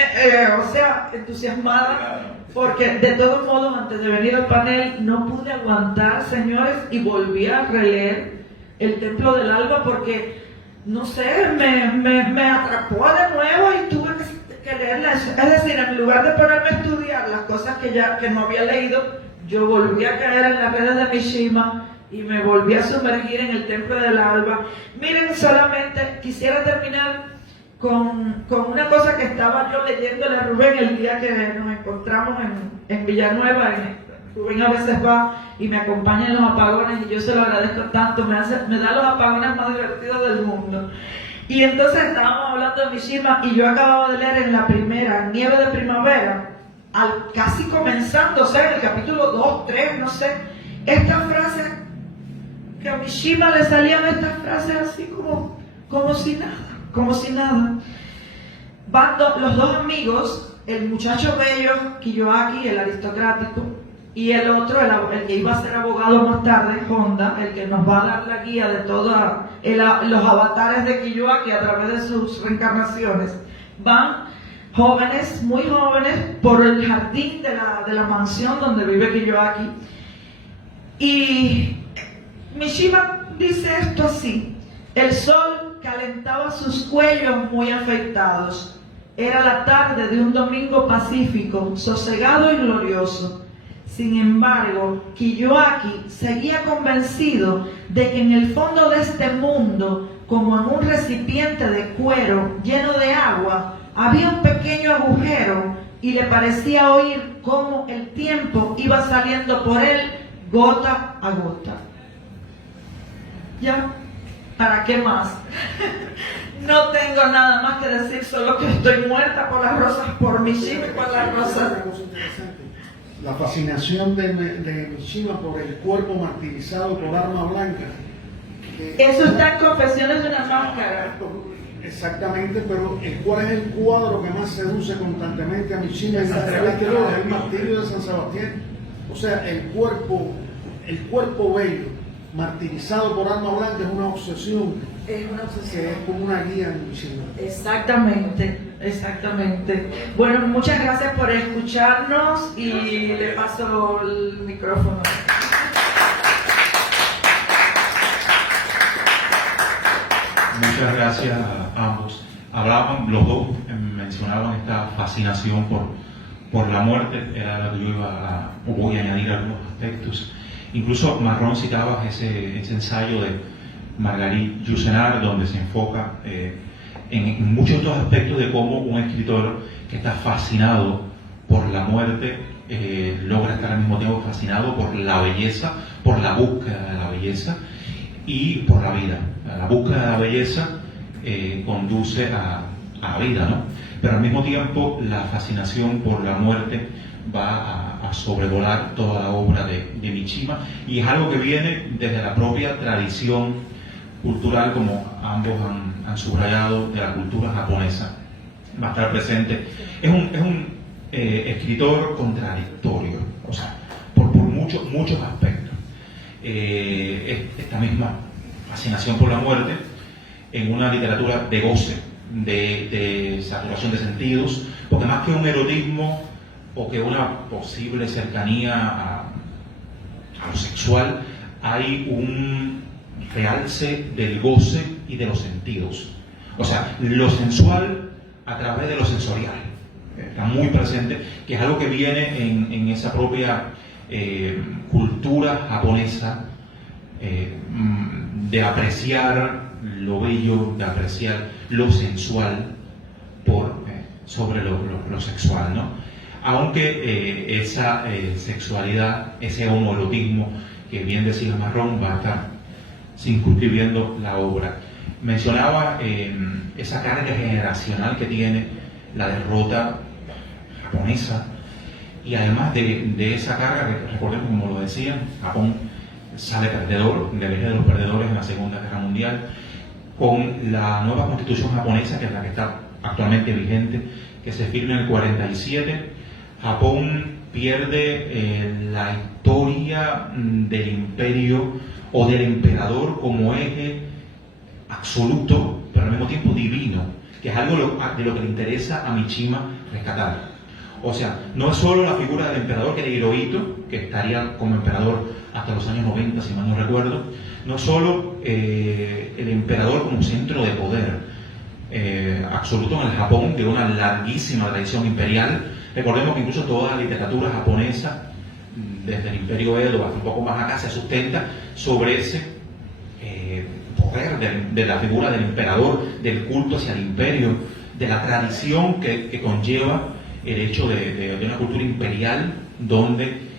entusiasmada, porque de todos modos, antes de venir al panel, no pude aguantar, señores, y volví a releer El Templo del Alba, porque, no sé, me atrapó de nuevo y tuve que leerla. Es decir, en lugar de ponerme a estudiar las cosas que no había leído, yo volví a caer en las redes de Mishima y me volví a sumergir en El Templo del Alba. Miren, solamente quisiera terminar con una cosa que estaba yo leyéndole a Rubén el día que nos encontramos en Villanueva. Rubén a veces va y me acompaña en los apagones y yo se lo agradezco tanto, me da los apagones más divertidos del mundo. Y entonces estábamos hablando de Mishima y yo acababa de leer en la primera, Nieve de Primavera, casi comenzando, o sea, en el capítulo 2, 3, no sé, esta frase, que a Mishima le salían estas frases así como si nada. Van los 2 amigos, el muchacho bello, Kiyoaki, el aristocrático, y el otro, el que iba a ser abogado más tarde, Honda, el que nos va a dar la guía de todos los avatares de Kiyoaki a través de sus reencarnaciones. Van jóvenes, muy jóvenes, por el jardín de la mansión donde vive Kiyoaki. Y Mishima dice esto así: el sol calentaba sus cuellos muy afeitados. Era la tarde de un domingo pacífico, sosegado y glorioso. Sin embargo, Kiyoaki seguía convencido de que en el fondo de este mundo, como en un recipiente de cuero lleno de agua, había un pequeño agujero y le parecía oír cómo el tiempo iba saliendo por él gota a gota. ¿Ya? ¿Para qué más? No tengo nada más que decir, solo que estoy muerta por las rosas, por Mishima y por las rosas. La fascinación de Mishima por el cuerpo martirizado por arma blanca. Eso está en Confesiones de una Máscara. Exactamente, pero ¿cuál es el cuadro que más seduce constantemente a Mishima en la través de Lora? El martirio de San Sebastián. O sea, el cuerpo bello, martirizado por alma blanca, es una obsesión. Es una obsesión. Que es como una guía en Mishima. Exactamente, exactamente. Bueno, muchas gracias por escucharnos y le paso el micrófono. Muchas gracias a ambos. Hablaban, los dos mencionaban esta fascinación por la muerte, era lo que yo voy a añadir algunos aspectos. Incluso Marrón citaba ese ensayo de Marguerite Yourcenar, donde se enfoca en muchos otros aspectos de cómo un escritor que está fascinado por la muerte logra estar al mismo tiempo fascinado por la belleza, por la búsqueda de la belleza y por la vida. La búsqueda de la belleza conduce a la vida, ¿no? Pero al mismo tiempo la fascinación por la muerte va a sobrevolar toda la obra de Mishima, y es algo que viene desde la propia tradición cultural, como ambos han subrayado, de la cultura japonesa. Va a estar presente. Es un escritor contradictorio, o sea, por muchos aspectos. Esta misma fascinación por la muerte en una literatura de goce, de saturación de sentidos, porque más que un erotismo o que una posible cercanía a lo sexual, hay un realce del goce y de los sentidos. O sea, lo sensual a través de lo sensorial. Está muy presente, que es algo que viene en esa propia cultura japonesa, de apreciar lo bello, de apreciar lo sensual sobre lo sexual, ¿no? Aunque esa sexualidad, ese homoerotismo que bien decía Marrón, va a estar circunscribiendo la obra. Mencionaba esa carga generacional que tiene la derrota japonesa, y además de esa carga, recordemos, como lo decía, Japón sale perdedor, del eje de los perdedores en la Segunda Guerra Mundial, con la nueva constitución japonesa, que es la que está actualmente vigente, que se firma en el 47. Japón pierde la historia del imperio o del emperador como eje absoluto, pero al mismo tiempo divino, que es algo de lo que le interesa a Mishima rescatar. O sea, no es solo la figura del emperador, que era Hirohito, que estaría como emperador hasta los años 90, si mal no recuerdo, no solo el emperador como centro de poder absoluto en el Japón, de una larguísima tradición imperial. Recordemos que incluso toda la literatura japonesa, desde el Imperio Edo hasta un poco más acá, se sustenta sobre ese poder de la figura del emperador, del culto hacia el imperio, de la tradición que conlleva el hecho de una cultura imperial donde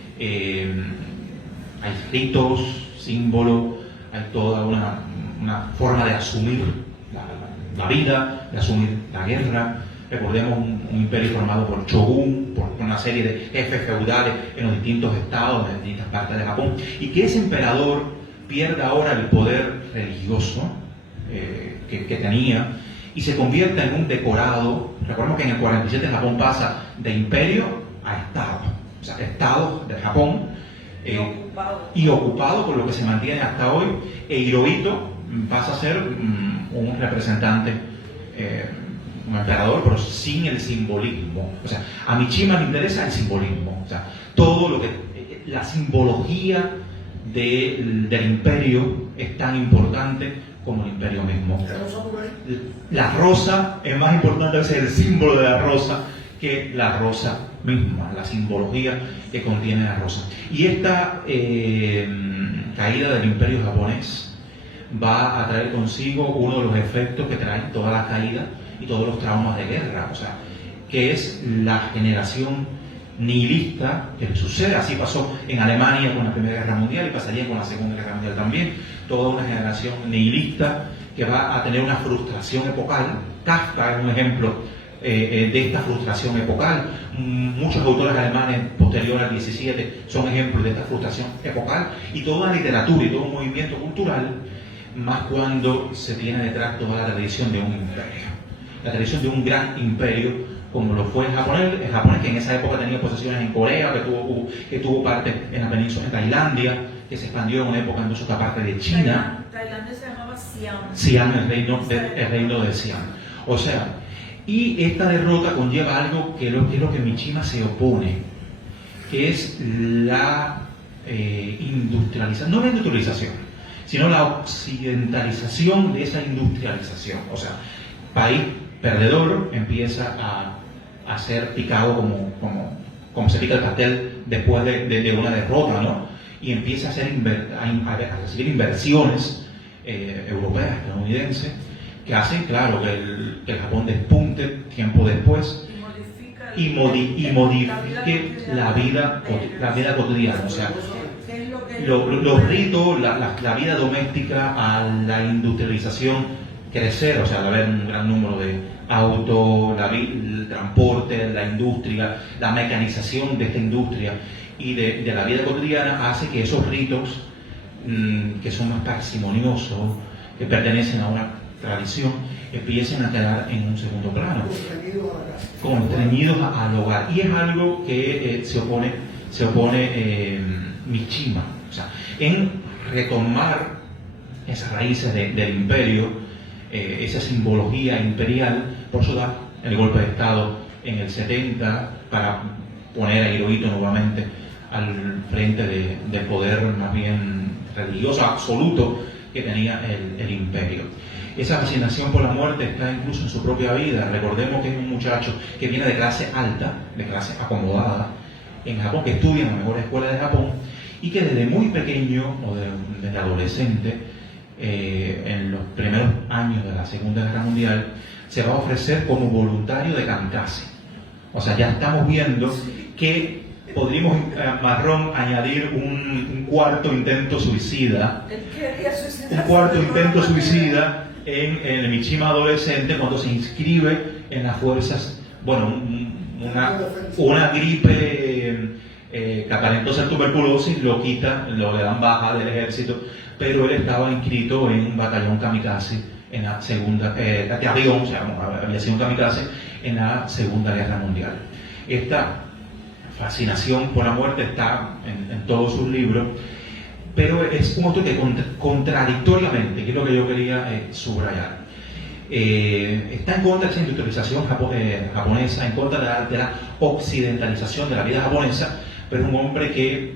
hay ritos, símbolos, hay toda una forma de asumir la vida, de asumir la guerra. Recordemos un imperio formado por shogun, por una serie de jefes feudales en los distintos estados, en distintas partes de Japón, y que ese emperador pierda ahora el poder religioso que tenía y se convierta en un decorado. Recordemos que en el 47 Japón pasa de imperio a estado, o sea, estado de Japón, y ocupado por lo que se mantiene hasta hoy, e Hirohito pasa a ser un representante, un emperador, pero sin el simbolismo. O sea, a Mishima le interesa el simbolismo, o sea, todo lo que la simbología del imperio es tan importante como el imperio mismo. La rosa es más importante, es el símbolo de la rosa, que la rosa misma, la simbología que contiene la rosa. Y esta caída del imperio japonés va a traer consigo uno de los efectos que trae toda la caída y todos los traumas de guerra, o sea, que es la generación nihilista que sucede. Así pasó en Alemania con la Primera Guerra Mundial y pasaría con la Segunda Guerra Mundial también. Toda una generación nihilista que va a tener una frustración epocal. Kafka es un ejemplo de esta frustración epocal. Muchos autores alemanes posteriores al 17 son ejemplos de esta frustración epocal, y toda la literatura y todo un movimiento cultural más cuando se tiene detrás toda la tradición de un imperio, la tradición de un gran imperio como lo fue el japonés que en esa época tenía posesiones en Corea, que tuvo parte en la península, en Tailandia, que se expandió en una época incluso otra parte de China. Tailandia se llamaba Siam. Siam, el reino de Siam. O sea, y esta derrota conlleva algo que es lo que Mishima se opone, que es la industrialización, no la industrialización, sino la occidentalización de esa industrialización. O sea, país perdedor empieza a ser picado como se pica el pastel después de una derrota, ¿no? Y empieza a recibir inversiones europeas, estadounidenses, que hacen, claro, que el Japón despunte tiempo después y modifique la vida cotidiana. O sea, los ritos, la vida doméstica, a la industrialización crecer, o sea, al haber un gran número de autos, el transporte, la industria, la mecanización de esta industria y de la vida cotidiana hace que esos ritos que son más parsimoniosos, que pertenecen a una tradición, empiecen a quedar en un segundo plano, constreñidos al hogar. Y es algo que se opone Mishima, o sea, en retomar esas raíces del imperio, esa simbología imperial. Por eso da el golpe de Estado en el 70 para poner a Hirohito nuevamente al frente del poder más bien religioso absoluto que tenía el imperio. Esa fascinación por la muerte está incluso en su propia vida. Recordemos que es un muchacho que viene de clase alta, de clase acomodada en Japón, que estudia en la mejor escuela de Japón y que desde muy pequeño o desde adolescente, en los primeros años de la Segunda Guerra Mundial, se va a ofrecer como voluntario de kamikaze. O sea, ya estamos viendo que podríamos, Marrón, añadir un cuarto intento suicida. Un cuarto intento suicida en el Mishima adolescente cuando se inscribe en las fuerzas, bueno, una gripe cacarentosa, tuberculosis, lo quitan, le dan baja del ejército, pero él estaba inscrito en un batallón kamikaze en la segunda, avión, o sea, había sido un kamikaze en la Segunda Guerra Mundial. Esta fascinación por la muerte está en todos sus libros, pero es un autor que contradictoriamente, que es lo que yo quería subrayar, está en contra de esa industrialización japonesa, en contra de la occidentalización de la vida japonesa, pero es un hombre que,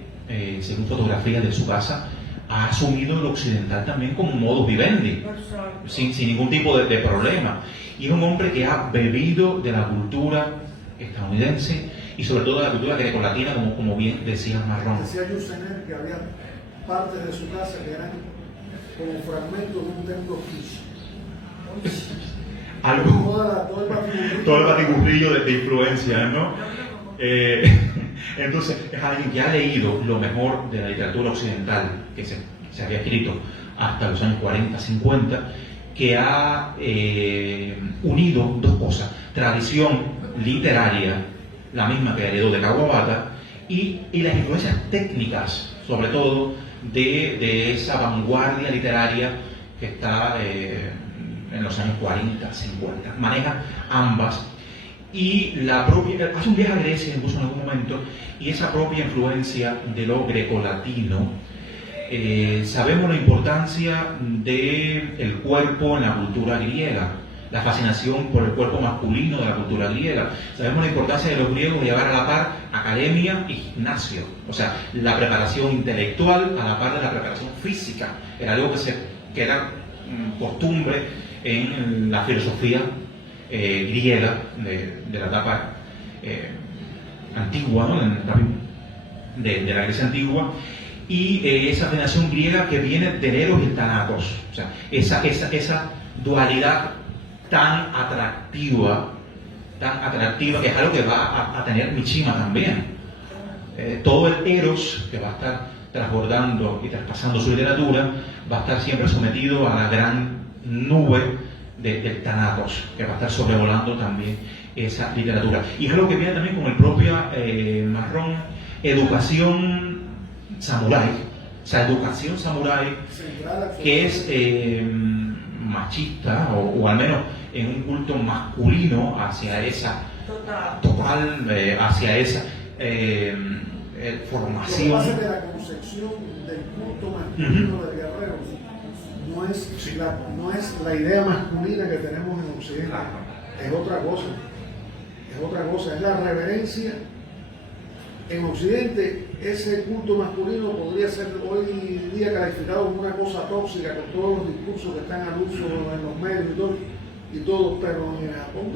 según fotografías de su casa, ha asumido lo occidental también como un modus vivendi, sin ningún tipo de problema. Y es un hombre que ha bebido de la cultura estadounidense y sobre todo de la cultura grecolatina, como bien decía Marrón. Decía Yusener que había partes de su casa que eran como fragmentos de un templo egipcio. Todo el batiburrillo de influencias, ¿no? Entonces, es alguien que ha leído lo mejor de la literatura occidental que se había escrito hasta los años 40, 50, que ha unido dos cosas: tradición literaria, la misma que heredó de Kawabata, y las influencias técnicas, sobre todo de esa vanguardia literaria que está en los años 40, 50. Maneja ambas. Y hace un viaje a Grecia incluso en algún momento, y esa propia influencia de lo grecolatino. Sabemos la importancia del cuerpo en la cultura griega, la fascinación por el cuerpo masculino de la cultura griega. Sabemos la importancia de los griegos de llevar a la par academia y gimnasio, o sea, la preparación intelectual a la par de la preparación física. Era algo que era costumbre en la filosofía griega de la etapa antigua, ¿no? de la Grecia antigua, y esa fascinación griega que viene del Eros y el Thanatos, o sea, esa dualidad tan atractiva, que es algo que va a tener Mishima también. Todo el Eros que va a estar transbordando y traspasando su literatura va a estar siempre sometido a la gran nube del Thanatos, que va a estar sobrevolando también esa literatura. Y es algo que viene también con el propio Marrón, educación samurái, esa educación samurái Central, que es machista o al menos en un culto masculino hacia esa total, hacia esa formación. Lo que pasa es que la concepción del culto masculino del guerrero no es la idea masculina que tenemos en Occidente, es otra cosa, es la reverencia. En Occidente, ese culto masculino podría ser hoy día calificado como una cosa tóxica, con todos los discursos que están al uso en los medios y todo, pero en Japón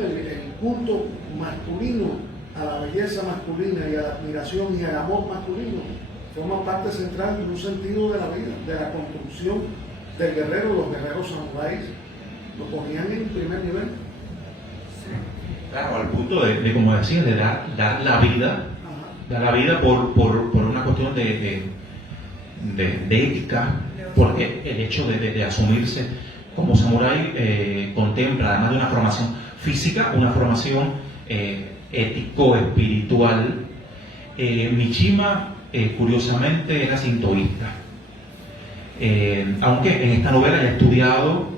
el culto masculino a la belleza masculina y a la admiración y al amor masculino forma parte central en un sentido de la vida, de la construcción del guerrero. Los guerreros samuráis lo ponían en primer nivel. Claro, al punto de como decía, de dar la vida, dar la vida por una cuestión de ética, porque el hecho de asumirse como samurái contempla, además de una formación física, una formación ético-espiritual. Mishima, curiosamente, era sintoísta, aunque en esta novela he estudiado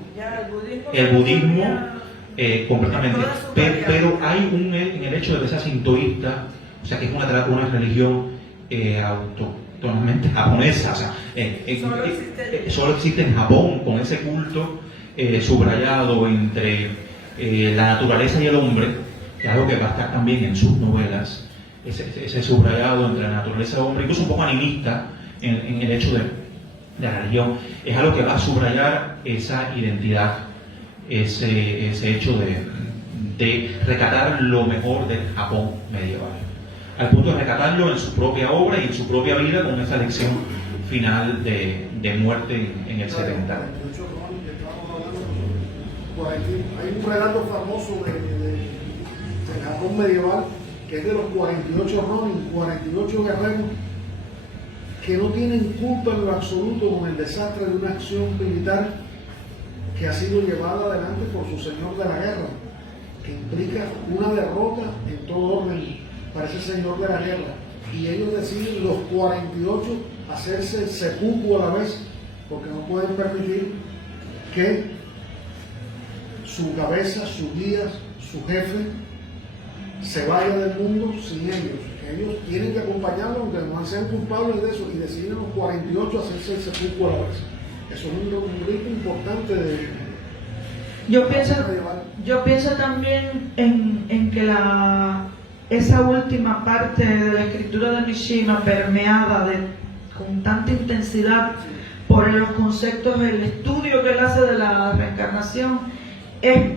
el budismo completamente, pero hay en el hecho de que sea sintoísta, o sea que es una religión autónomamente japonesa, o sea, solo existe en Japón, con ese culto subrayado entre la naturaleza y el hombre, que es algo que va a estar también en sus novelas, ese subrayado entre la naturaleza y el hombre, incluso un poco animista en el hecho de la religión, es algo que va a subrayar esa identidad, ese hecho de recatar lo mejor del Japón medieval, al punto de recatarlo en su propia obra y en su propia vida, con esa lección final de muerte en el 70. Hay un relato famoso del Japón medieval que es de los 48 Ronin, 48 guerreros que no tienen culpa en lo absoluto con el desastre de una acción militar que ha sido llevada adelante por su señor de la guerra, que implica una derrota en todo orden para ese señor de la guerra. Y ellos deciden, los 48, hacerse el seppuku a la vez, porque no pueden permitir que su cabeza, su guía, su jefe, se vaya del mundo sin ellos. Ellos tienen que acompañarlo, aunque no sean culpables de eso, y deciden los 48 hacerse el seppuku a la vez. Eso es un rito importante de... Yo pienso también en que esa última parte de la escritura de Mishima, permeada con tanta intensidad por los conceptos, el estudio que él hace de la reencarnación, es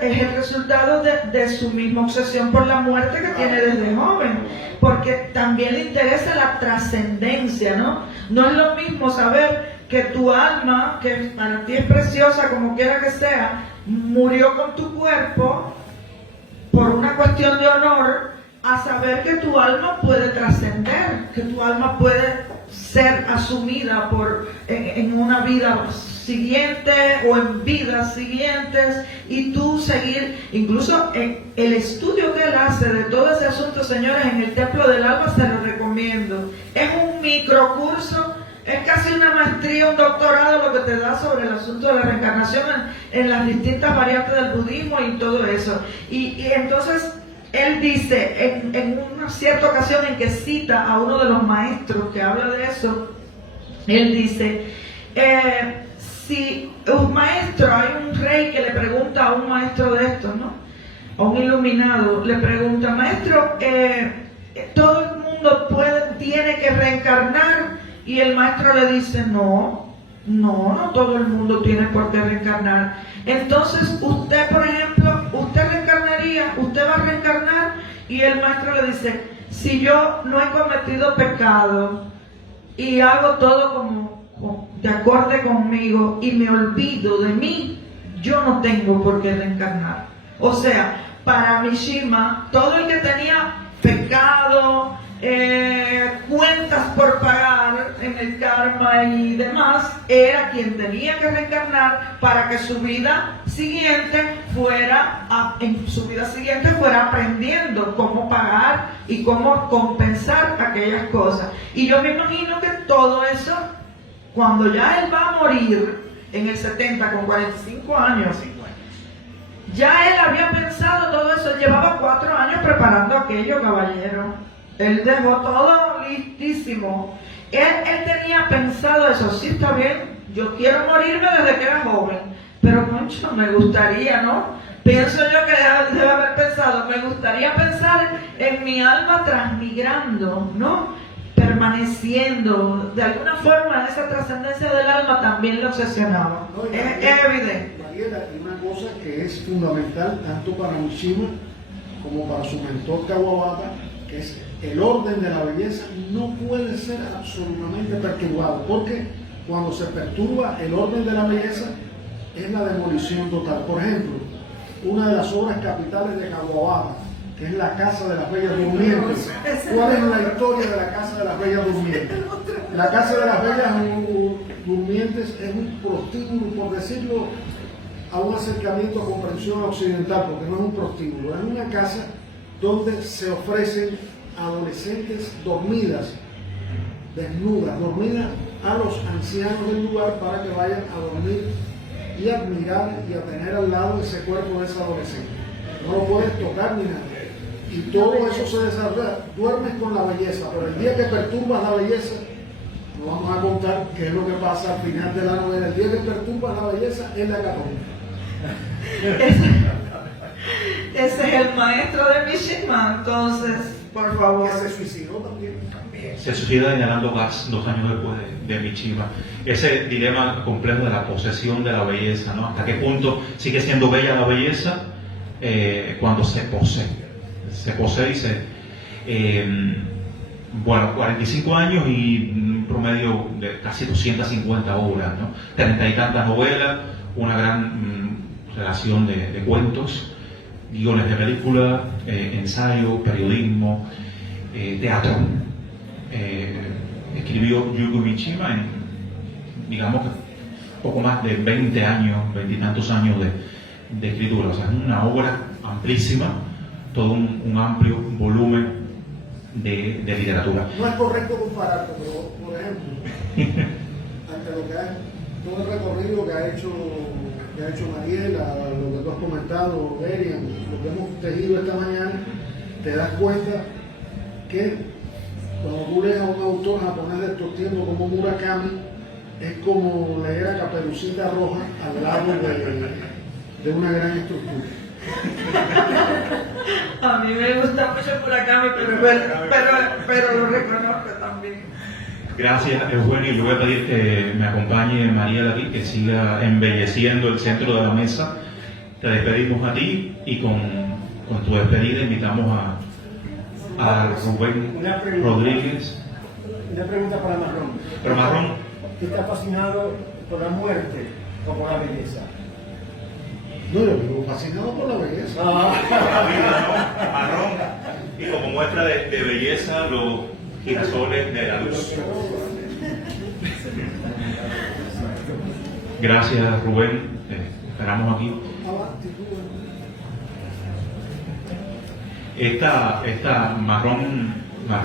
el resultado de su misma obsesión por la muerte que tiene desde joven, porque también le interesa la trascendencia, ¿no? No es lo mismo saber que tu alma, que para ti es preciosa como quiera que sea, murió con tu cuerpo por una cuestión de honor, a saber que tu alma puede trascender, que tu alma puede ser asumida en una vida siguiente o en vidas siguientes, y tú seguir, incluso el estudio que él hace de todo ese asunto, señores, en el Templo del Alma, se lo recomiendo. Es un microcurso, es casi una maestría, un doctorado lo que te da sobre el asunto de la reencarnación en las distintas variantes del budismo y todo eso. Y entonces él dice, en una cierta ocasión en que cita a uno de los maestros que habla de eso, él dice, si un maestro, hay un rey que le pregunta a un maestro de estos, ¿no? A un iluminado, le pregunta, maestro, todo el mundo tiene que reencarnar, y el maestro le dice, no todo el mundo tiene por qué reencarnar. Entonces usted, por ejemplo, usted va a reencarnar, y el maestro le dice, si yo no he cometido pecado y hago todo como de acorde conmigo y me olvido de mí, yo no tengo por qué reencarnar. O sea, para Mishima, todo el que tenía pecado, cuentas por pagar en el karma y demás, era quien tenía que reencarnar para que su vida siguiente fuera aprendiendo cómo pagar superar y cómo compensar aquellas cosas. Y yo me imagino que todo eso, cuando ya él va a morir en el 70 con 45 años, ya él había pensado todo eso. Él llevaba 4 años preparando aquello, caballero. Él dejó todo listísimo. Él tenía pensado eso. Sí, está bien, yo quiero morirme desde que era joven, pero mucho me gustaría, ¿no? Pienso yo que debe haber pensado, me gustaría pensar en mi alma transmigrando, ¿no? Permaneciendo. De alguna forma esa trascendencia del alma también lo obsesionaba. No, y Es evidente. Mariela, y una cosa que es fundamental tanto para Mishima como para su mentor Kawabata, que es el orden de la belleza no puede ser absolutamente perturbado, porque cuando se perturba el orden de la belleza es la demolición total. Por ejemplo, una de las obras capitales de Kawabata, que es la Casa de las Bellas Durmientes. ¿Cuál es la historia de la Casa de las Bellas Durmientes? La Casa de las Bellas Durmientes es un prostíbulo, por decirlo, a un acercamiento a comprensión occidental, porque no es un prostíbulo, es una casa donde se ofrecen adolescentes dormidas, desnudas, dormidas a los ancianos del lugar para que vayan a dormir y admirar y a tener al lado ese cuerpo de esa adolescente. No lo puedes tocar ni nada. Y todo eso se desarrolla. Duermes con la belleza, pero el día que perturbas la belleza, no vamos a contar qué es lo que pasa al final de la novela. El día que perturbas la belleza es la católica. Ese es el maestro de Mishima, entonces, por favor. Que se suicidó también. Se suicida inhalando gas 2 años después de Mishima. Ese dilema complejo de la posesión de la belleza, ¿no? ¿Hasta qué punto sigue siendo bella la belleza cuando se posee? Se posee y se... bueno, 45 años y un promedio de casi 250 obras, ¿no? 30 y tantas novelas, una gran relación de cuentos, guiones de película, ensayo, periodismo, teatro. Escribió Yugo Mishima en, digamos, poco más de 20 años, 20 y tantos años de escritura. O sea, es una obra amplísima, todo un amplio volumen de literatura. No es correcto compararlo, pero por ejemplo, ante lo que todo el recorrido que ha hecho Mariela, lo que tú has comentado, Derian, lo que hemos tejido esta mañana, te das cuenta que cuando tú lees a un autor japonés de estos tiempos como Murakami, es como leer a Caperucita Roja al lado de una gran estructura. A mí me gusta mucho Murakami, pero lo reconozco también. Gracias, Eugenio. Yo voy a pedir que me acompañe Mariela aquí, que siga embelleciendo el centro de la mesa. Te despedimos a ti y con tu despedida invitamos a Rubén Rodríguez. Una pregunta para Marrón. Pero Marrón, ¿Tú estás fascinado por la muerte o por la belleza? No, yo vivo fascinado por la belleza. Marrón, y como muestra de belleza, los girasoles de la luz. Gracias, Rubén. Esperamos aquí. Esta marrón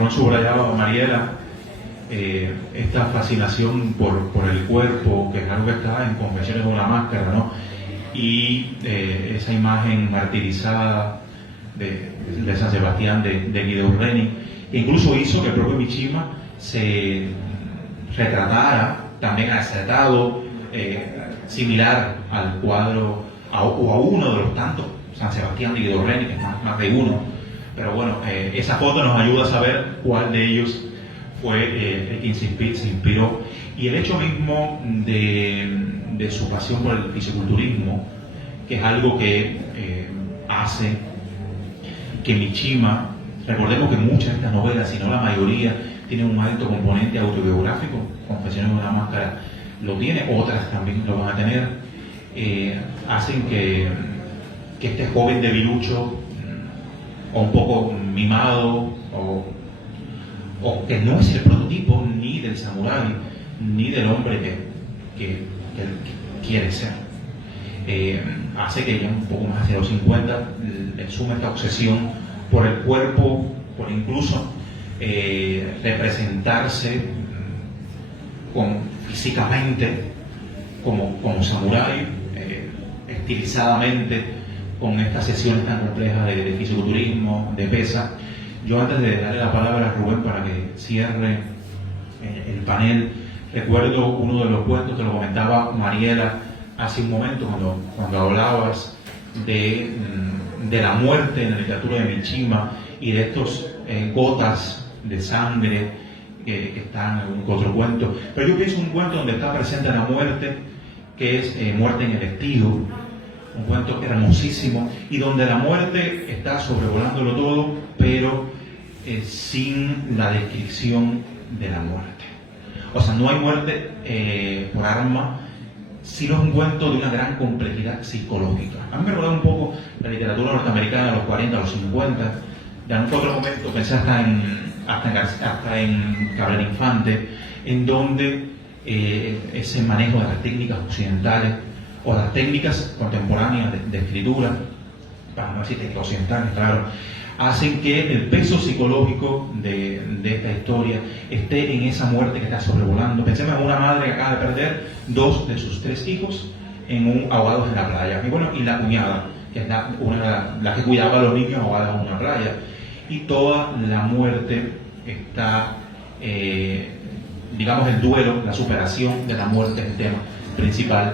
subrayaba Mariela, esta fascinación por el cuerpo, que es algo que está en Confesiones de una máscara, ¿no? Y esa imagen martirizada de San Sebastián de Guido Reni, que incluso hizo que el propio Mishima se retratara también acertado, similar al cuadro o a uno de los tantos San Sebastián de Guido Reni, que es más de uno. Pero bueno, esa foto nos ayuda a saber cuál de ellos fue el que se inspiró. Y el hecho mismo de su pasión por el fisiculturismo, que es algo que hace que Mishima, recordemos que muchas de estas novelas, si no la mayoría, tienen un alto componente autobiográfico. Confesiones de una máscara lo tiene, otras también lo van a tener, hacen que este joven debilucho, o un poco mimado, o que no es el prototipo ni del samurái, ni del hombre que quiere ser, hace que ya un poco más hacia los 50 le suma esta obsesión por el cuerpo por incluso representarse físicamente como samurái, estilizadamente, con estas sesiones tan complejas de fisiculturismo, de pesa. Yo, antes de darle la palabra a Rubén para que cierre el panel, recuerdo uno de los cuentos que lo comentaba Mariela hace un momento, cuando hablabas de la muerte en la literatura de Mishima y de estos gotas de sangre que están en otro cuento. Pero yo pienso un cuento donde está presente la muerte, que es Muerte en el Estío, un cuento hermosísimo, y donde la muerte está sobrevolándolo todo, pero sin la descripción de la muerte. O sea, no hay muerte por arma, sino es un cuento de una gran complejidad psicológica. A mí me recuerda un poco la literatura norteamericana de los 40, a los 50, de algún otro momento, pensé hasta en Cabrera Infante, en donde ese manejo de las técnicas occidentales o las técnicas contemporáneas de escritura, para no decir técnicas occidentales, claro, hacen que el peso psicológico de esta historia esté en esa muerte que está sobrevolando. Pensemos en una madre que acaba de perder 2 de sus 3 hijos ahogados en la playa. Y bueno, y la cuñada, que es la que cuidaba a los niños ahogados en una playa. Y toda la muerte está, digamos, el duelo, la superación de la muerte es el tema principal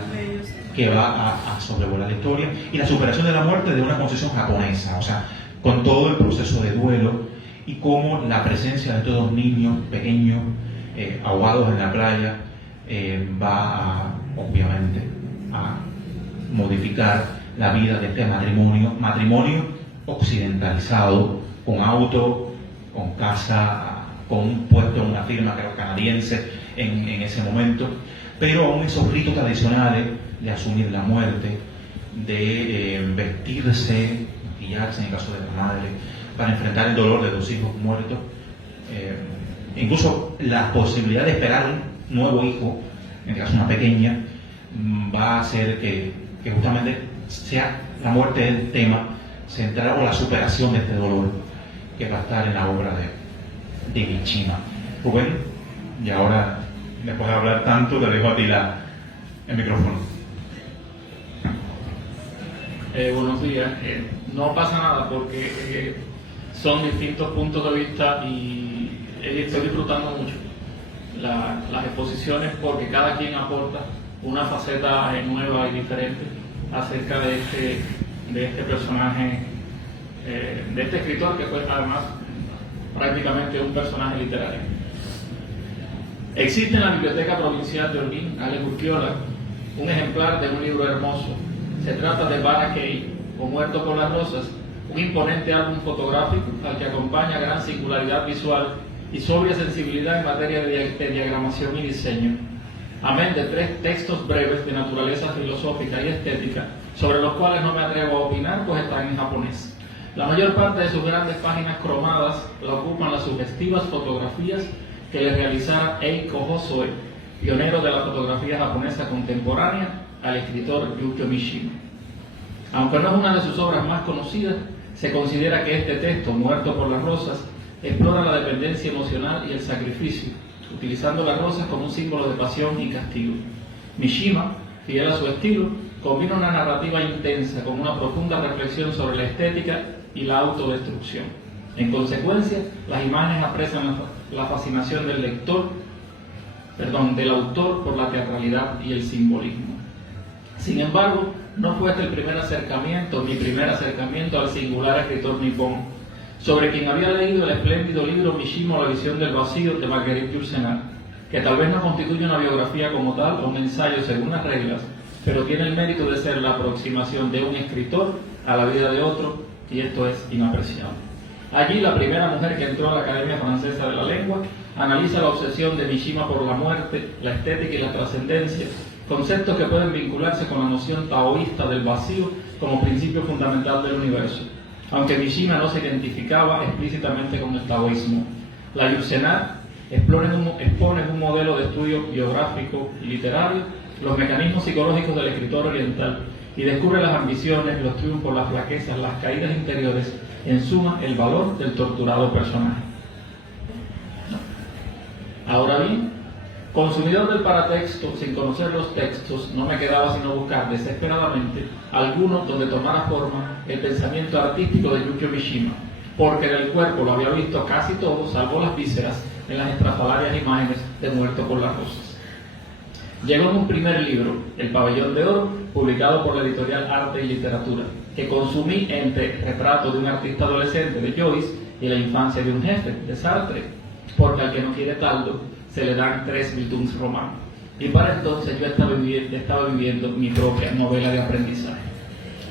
que va a sobrevolar la historia, y la superación de la muerte de una concepción japonesa, o sea, con todo el proceso de duelo, y cómo la presencia de estos 2 niños pequeños ahogados en la playa va obviamente a modificar la vida de este matrimonio occidentalizado, con auto, con casa, con un puesto en una firma canadiense en ese momento, pero aún esos ritos tradicionales de asumir la muerte, de vestirse, maquillarse en el caso de la madre, para enfrentar el dolor de 2 hijos muertos, incluso la posibilidad de esperar un nuevo hijo, en el caso de una pequeña, va a hacer que justamente sea la muerte el tema central, o la superación de este dolor que va a estar en la obra de Mishima. Rubén, y ahora, después de hablar tanto, te dejo a ti el micrófono. Buenos días. No pasa nada porque son distintos puntos de vista y estoy disfrutando mucho las exposiciones, porque cada quien aporta una faceta nueva y diferente acerca de este personaje, de este escritor que fue además prácticamente un personaje literario. Existe en la Biblioteca Provincial de Holguín, Ale Urquiola, un ejemplar de un libro hermoso. Se trata de Bara Kei, o Muerto por las Rosas, un imponente álbum fotográfico al que acompaña gran singularidad visual y sobria sensibilidad en materia de diagramación y diseño, amén de 3 textos breves de naturaleza filosófica y estética, sobre los cuales no me atrevo a opinar, pues están en japonés. La mayor parte de sus grandes páginas cromadas la ocupan las sugestivas fotografías que le realizara Eiko Hosoe, pionero de la fotografía japonesa contemporánea, al escritor Yukio Mishima. Aunque no es una de sus obras más conocidas, se considera que este texto, Muerto por las Rosas, explora la dependencia emocional y el sacrificio, utilizando las rosas como un símbolo de pasión y castigo. Mishima, fiel a su estilo, combina una narrativa intensa con una profunda reflexión sobre la estética y la autodestrucción. En consecuencia, las imágenes apresan la fascinación del autor por la teatralidad y el simbolismo. Sin embargo, no fue este mi primer acercamiento al singular escritor nipón, sobre quien había leído el espléndido libro Mishima, La visión del vacío, de Marguerite Yourcenar, que tal vez no constituye una biografía como tal o un ensayo según las reglas, pero tiene el mérito de ser la aproximación de un escritor a la vida de otro, y esto es inapreciable. Allí, la primera mujer que entró a la Academia Francesa de la Lengua analiza la obsesión de Mishima por la muerte, la estética y la trascendencia, conceptos que pueden vincularse con la noción taoísta del vacío como principio fundamental del universo, aunque Mishima no se identificaba explícitamente con el taoísmo. La Yourcenar expone en un modelo de estudio biográfico y literario los mecanismos psicológicos del escritor oriental y descubre las ambiciones, los triunfos, las flaquezas, las caídas interiores en suma, el valor del torturado personaje. Ahora bien, consumidor del paratexto, sin conocer los textos, no me quedaba sino buscar desesperadamente alguno donde tomara forma el pensamiento artístico de Yukio Mishima, porque del cuerpo lo había visto casi todo, salvo las vísceras, en las estrafalarias imágenes de Muerto por las Rosas. Llegó en un primer libro, El Pabellón de Oro, publicado por la editorial Arte y Literatura, que consumí entre Retrato de un artista adolescente de Joyce y La infancia de un jefe de Sartre, porque al que no quiere taldo se le dan 3 Bildungsroman. Y para entonces yo estaba viviendo mi propia novela de aprendizaje.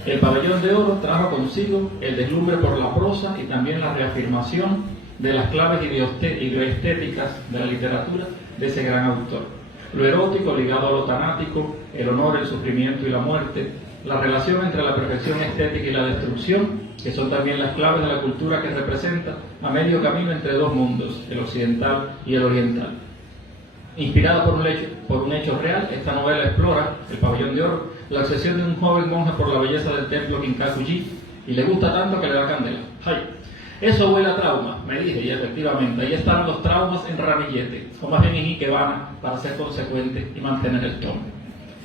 El Pabellón de Oro trajo consigo el deslumbre por la prosa y también la reafirmación de las claves ideoestéticas de la literatura de ese gran autor. Lo erótico ligado a lo tanático, el honor, el sufrimiento y la muerte, la relación entre la perfección estética y la destrucción, que son también las claves de la cultura que representa a medio camino entre dos mundos, el occidental y el oriental. Inspirada por un hecho real, esta novela explora, El Pabellón de Oro, la obsesión de un joven monje por la belleza del templo Kinkaku-ji, y le gusta tanto que le da candela. ¡Ay! Eso huele a trauma, me dije, y efectivamente, ahí están los traumas en ramillete, o más bien en ikebana, para ser consecuente y mantener el tono.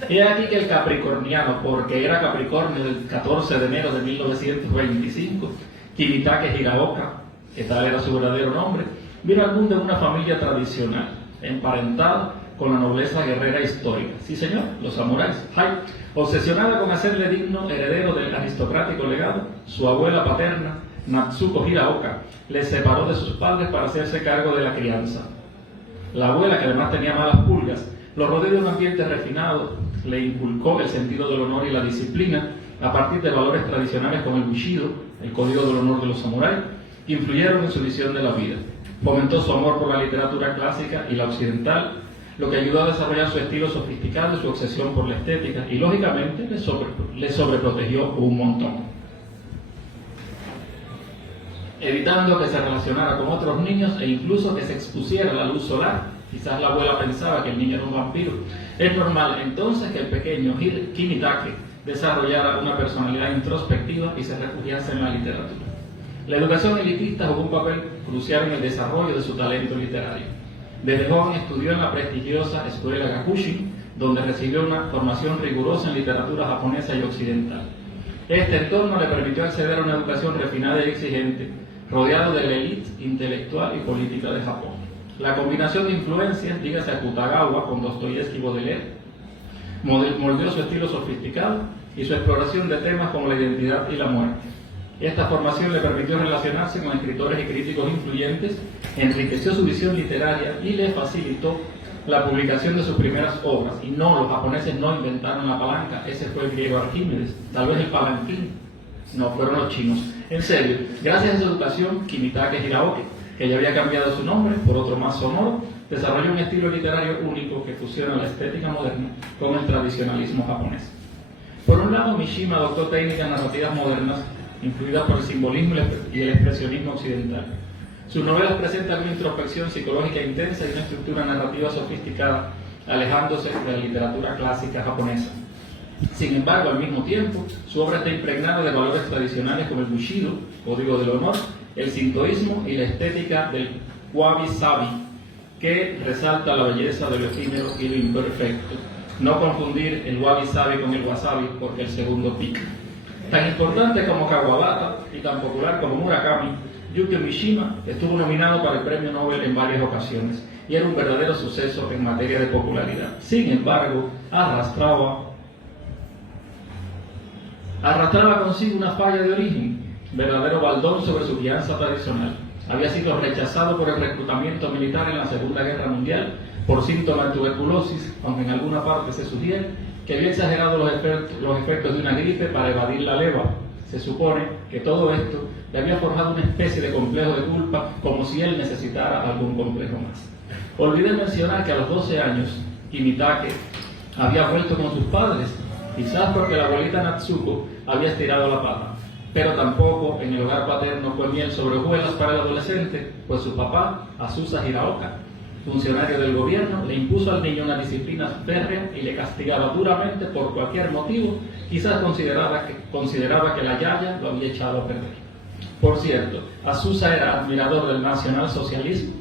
He aquí que el capricorniano, porque era Capricornio del 14 de enero de 1925, Kimitake Hiraoka, que tal era su verdadero nombre, vino al mundo en una familia tradicional, emparentada con la nobleza guerrera histórica. Sí, señor, los samuráis. ¡Ay! Obsesionada con hacerle digno heredero del aristocrático legado, su abuela paterna, Natsuko Hiraoka, le separó de sus padres para hacerse cargo de la crianza. La abuela, que además tenía malas pulgas, lo rodeó de un ambiente refinado, le inculcó el sentido del honor y la disciplina a partir de valores tradicionales como el Bushido, el código del honor de los samuráis, que influyeron en su visión de la vida. Fomentó su amor por la literatura clásica y la occidental, lo que ayudó a desarrollar su estilo sofisticado y su obsesión por la estética, y lógicamente le sobreprotegió un montón. Evitando que se relacionara con otros niños e incluso que se expusiera a la luz solar. Quizás la abuela pensaba que el niño era un vampiro. Es normal entonces que el pequeño Kimitake desarrollara una personalidad introspectiva y se refugiase en la literatura. La educación elitista jugó un papel crucial en el desarrollo de su talento literario. Desde joven estudió en la prestigiosa escuela Gakushin, donde recibió una formación rigurosa en literatura japonesa y occidental. Este entorno le permitió acceder a una educación refinada y exigente, rodeado de la élite intelectual y política de Japón. La combinación de influencias, dígase a Kutagawa con Dostoyevsky y Baudelaire, moldeó su estilo sofisticado y su exploración de temas como la identidad y la muerte. Esta formación le permitió relacionarse con escritores y críticos influyentes, enriqueció su visión literaria y le facilitó la publicación de sus primeras obras. Y no, los japoneses no inventaron la palanca, ese fue el griego Arquímedes, tal vez el palanquín, no, fueron los chinos. En serio, gracias a su educación, Kimitake Hiraoka, que ya había cambiado su nombre por otro más sonoro, desarrolló un estilo literario único que fusiona la estética moderna con el tradicionalismo japonés. Por un lado, Mishima adoptó técnicas narrativas modernas influidas por el simbolismo y el expresionismo occidental. Sus novelas presentan una introspección psicológica intensa y una estructura narrativa sofisticada, alejándose de la literatura clásica japonesa. Sin embargo, al mismo tiempo, su obra está impregnada de valores tradicionales como el Bushido, código del honor, el sintoísmo y la estética del wabi-sabi, que resalta la belleza de lo efímero y lo imperfecto. No confundir el wabi-sabi con el wasabi, porque el segundo pica. Tan importante como Kawabata y tan popular como Murakami, Yukio Mishima estuvo nominado para el Premio Nobel en varias ocasiones y era un verdadero suceso en materia de popularidad. Sin embargo, arrastraba consigo una falla de origen, verdadero baldón sobre su crianza tradicional. Había sido rechazado por el reclutamiento militar en la Segunda Guerra Mundial por síntomas de tuberculosis, aunque en alguna parte se sugiere que había exagerado los efectos de una gripe para evadir la leva. Se supone que todo esto le había forjado una especie de complejo de culpa, como si él necesitara algún complejo más. Olvidé mencionar que a los 12 años, Kimitake había vuelto con sus padres, quizás porque la abuelita Natsuko había estirado la pata. Pero tampoco en el hogar paterno fue miel sobre hojuelas para el adolescente, pues su papá, Asusa Hiraoka, funcionario del gobierno, le impuso al niño una disciplina férrea y le castigaba duramente por cualquier motivo. Quizás consideraba que la yaya lo había echado a perder. Por cierto, Azusa era admirador del nacionalsocialismo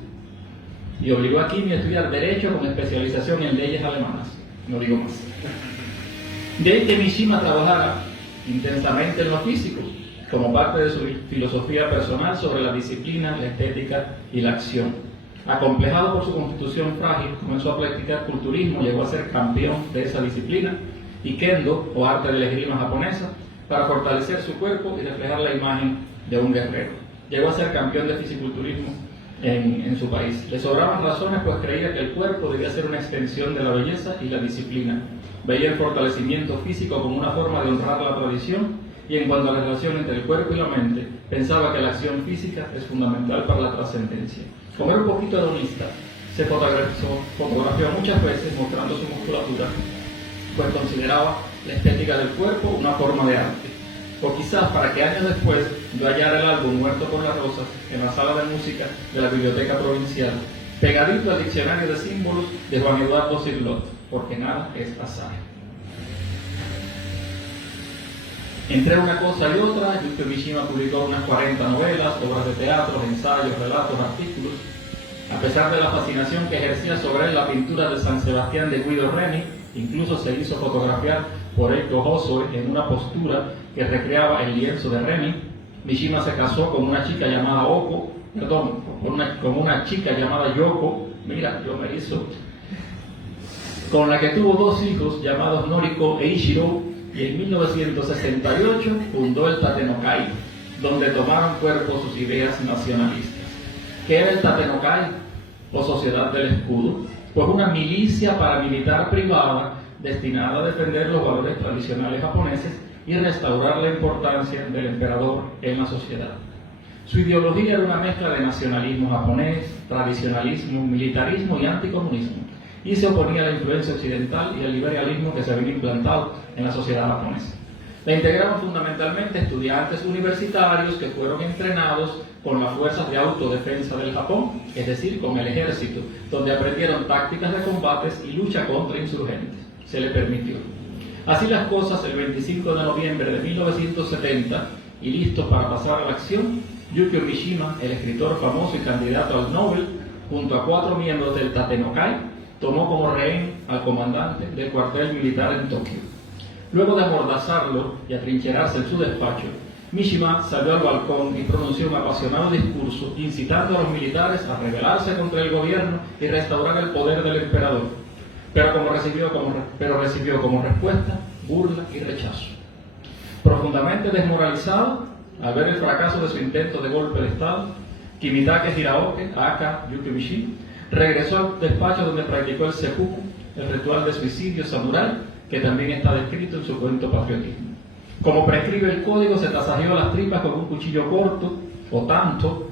y obligó a Kimi a estudiar Derecho con especialización en leyes alemanas. No digo más. De ahí que Mishima trabajara intensamente en lo físico, como parte de su filosofía personal sobre la disciplina, la estética y la acción. Acomplejado por su constitución frágil, comenzó a practicar culturismo, llegó a ser campeón de esa disciplina, y kendo, o arte de la esgrima japonesa, para fortalecer su cuerpo y reflejar la imagen de un guerrero. Llegó a ser campeón de fisiculturismo en su país. Le sobraban razones, pues creía que el cuerpo debía ser una extensión de la belleza y la disciplina. Veía el fortalecimiento físico como una forma de honrar la tradición, y en cuanto a la relación entre el cuerpo y la mente, pensaba que la acción física es fundamental para la trascendencia. Como era un poquito hedonista, se fotografió muchas veces mostrando su musculatura, pues consideraba la estética del cuerpo una forma de arte. O quizás para que años después yo hallara el álbum Muerto por las Rosas en la sala de música de la Biblioteca Provincial, pegadito al diccionario de símbolos de Juan Eduardo Cirlot, porque nada es azar. Entre una cosa y otra, Yukio Mishima publicó unas 40 novelas, obras de teatro, ensayos, relatos, artículos. A pesar de la fascinación que ejercía sobre él la pintura de San Sebastián de Guido Reni, incluso se hizo fotografiar por Eiko Hosoe en una postura que recreaba el lienzo de Reni. Mishima se casó con una chica llamada con una chica llamada Yoko, mira, yo me hizo, con la que tuvo 2 hijos llamados Noriko e Ichiro, y en 1968 fundó el Tatenokai, donde tomaron cuerpo sus ideas nacionalistas. ¿Qué era el Tatenokai, o Sociedad del Escudo? Pues una milicia paramilitar privada destinada a defender los valores tradicionales japoneses y restaurar la importancia del emperador en la sociedad. Su ideología era una mezcla de nacionalismo japonés, tradicionalismo, militarismo y anticomunismo, y se oponía a la influencia occidental y al liberalismo que se había implantado en la sociedad japonesa. La integraban fundamentalmente estudiantes universitarios que fueron entrenados con las fuerzas de autodefensa del Japón, es decir, con el ejército, donde aprendieron tácticas de combates y lucha contra insurgentes. Se le permitió. Así las cosas, el 25 de noviembre de 1970, y listos para pasar a la acción, Yukio Mishima, el escritor famoso y candidato al Nobel, junto a 4 miembros del Tatenokai, tomó como rehén al comandante del cuartel militar en Tokio. Luego de amordazarlo y atrincherarse en su despacho, Mishima salió al balcón y pronunció un apasionado discurso incitando a los militares a rebelarse contra el gobierno y restaurar el poder del emperador, pero recibió como respuesta burla y rechazo. Profundamente desmoralizado al ver el fracaso de su intento de golpe de Estado, Kimitake Hiraoka, aka Yukio Mishima, regresó al despacho donde practicó el seppuku, el ritual de suicidio samurái, que también está descrito en su cuento Patriotismo. Como prescribe el código, se tasajeó las tripas con un cuchillo corto, o tanto,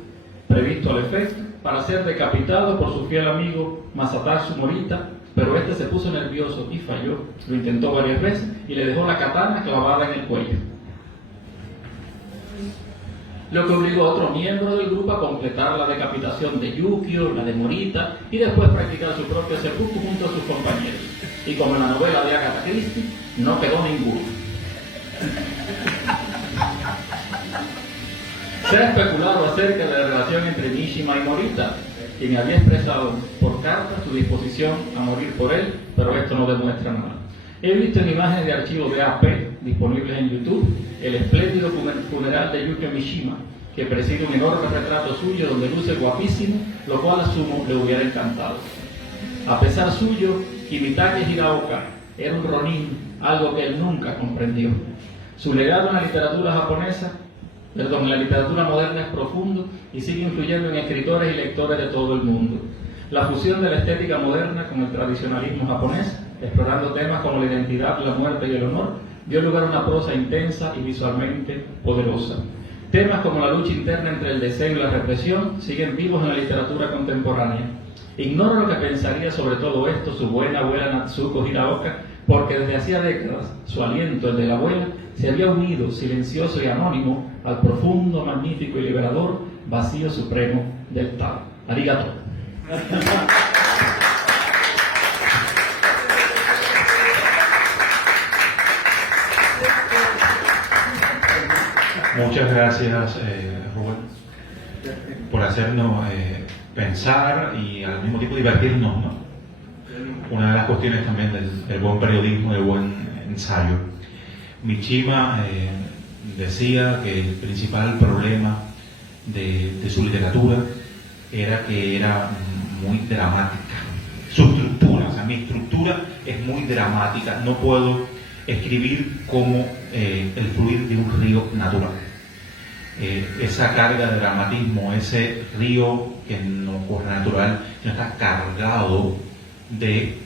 previsto al efecto, para ser decapitado por su fiel amigo Masatsu Morita, pero este se puso nervioso y falló. Lo intentó varias veces y le dejó la katana clavada en el cuello, lo que obligó a otro miembro del grupo a completar la decapitación de Yukio, la de Morita, y después practicar su propio seppuku junto a sus compañeros. Y como en la novela de Agatha Christie, no quedó ninguno. Se ha especulado acerca de la relación entre Mishima y Morita, quien había expresado por carta su disposición a morir por él, pero esto no demuestra nada. He visto en imágenes de archivo de AP disponibles en YouTube el espléndido funeral de Yukio Mishima, que preside un enorme retrato suyo donde luce guapísimo, lo cual asumo le hubiera encantado. A pesar suyo, Kimitake Hiraoka era un ronin, algo que él nunca comprendió. Su legado en la literatura moderna es profundo y sigue influyendo en escritores y lectores de todo el mundo. La fusión de la estética moderna con el tradicionalismo japonés, explorando temas como la identidad, la muerte y el honor, dio lugar a una prosa intensa y visualmente poderosa. Temas como la lucha interna entre el deseo y la represión siguen vivos en la literatura contemporánea. Ignoro lo que pensaría sobre todo esto su buena abuela Natsuko Hiraoka, porque desde hacía décadas su aliento, el de la abuela, se había unido silencioso y anónimo al profundo, magnífico y liberador vacío supremo del Tao. Arigato. Muchas gracias, Rubén, por hacernos pensar y al mismo tiempo divertirnos, ¿no? Una de las cuestiones también del buen periodismo, del buen ensayo. Mishima decía que el principal problema de su literatura era que era muy dramática. Su estructura, o sea, mi estructura es muy dramática. No puedo escribir como el fluir de un río natural. Esa carga de dramatismo, ese río que no corre natural, no está cargado de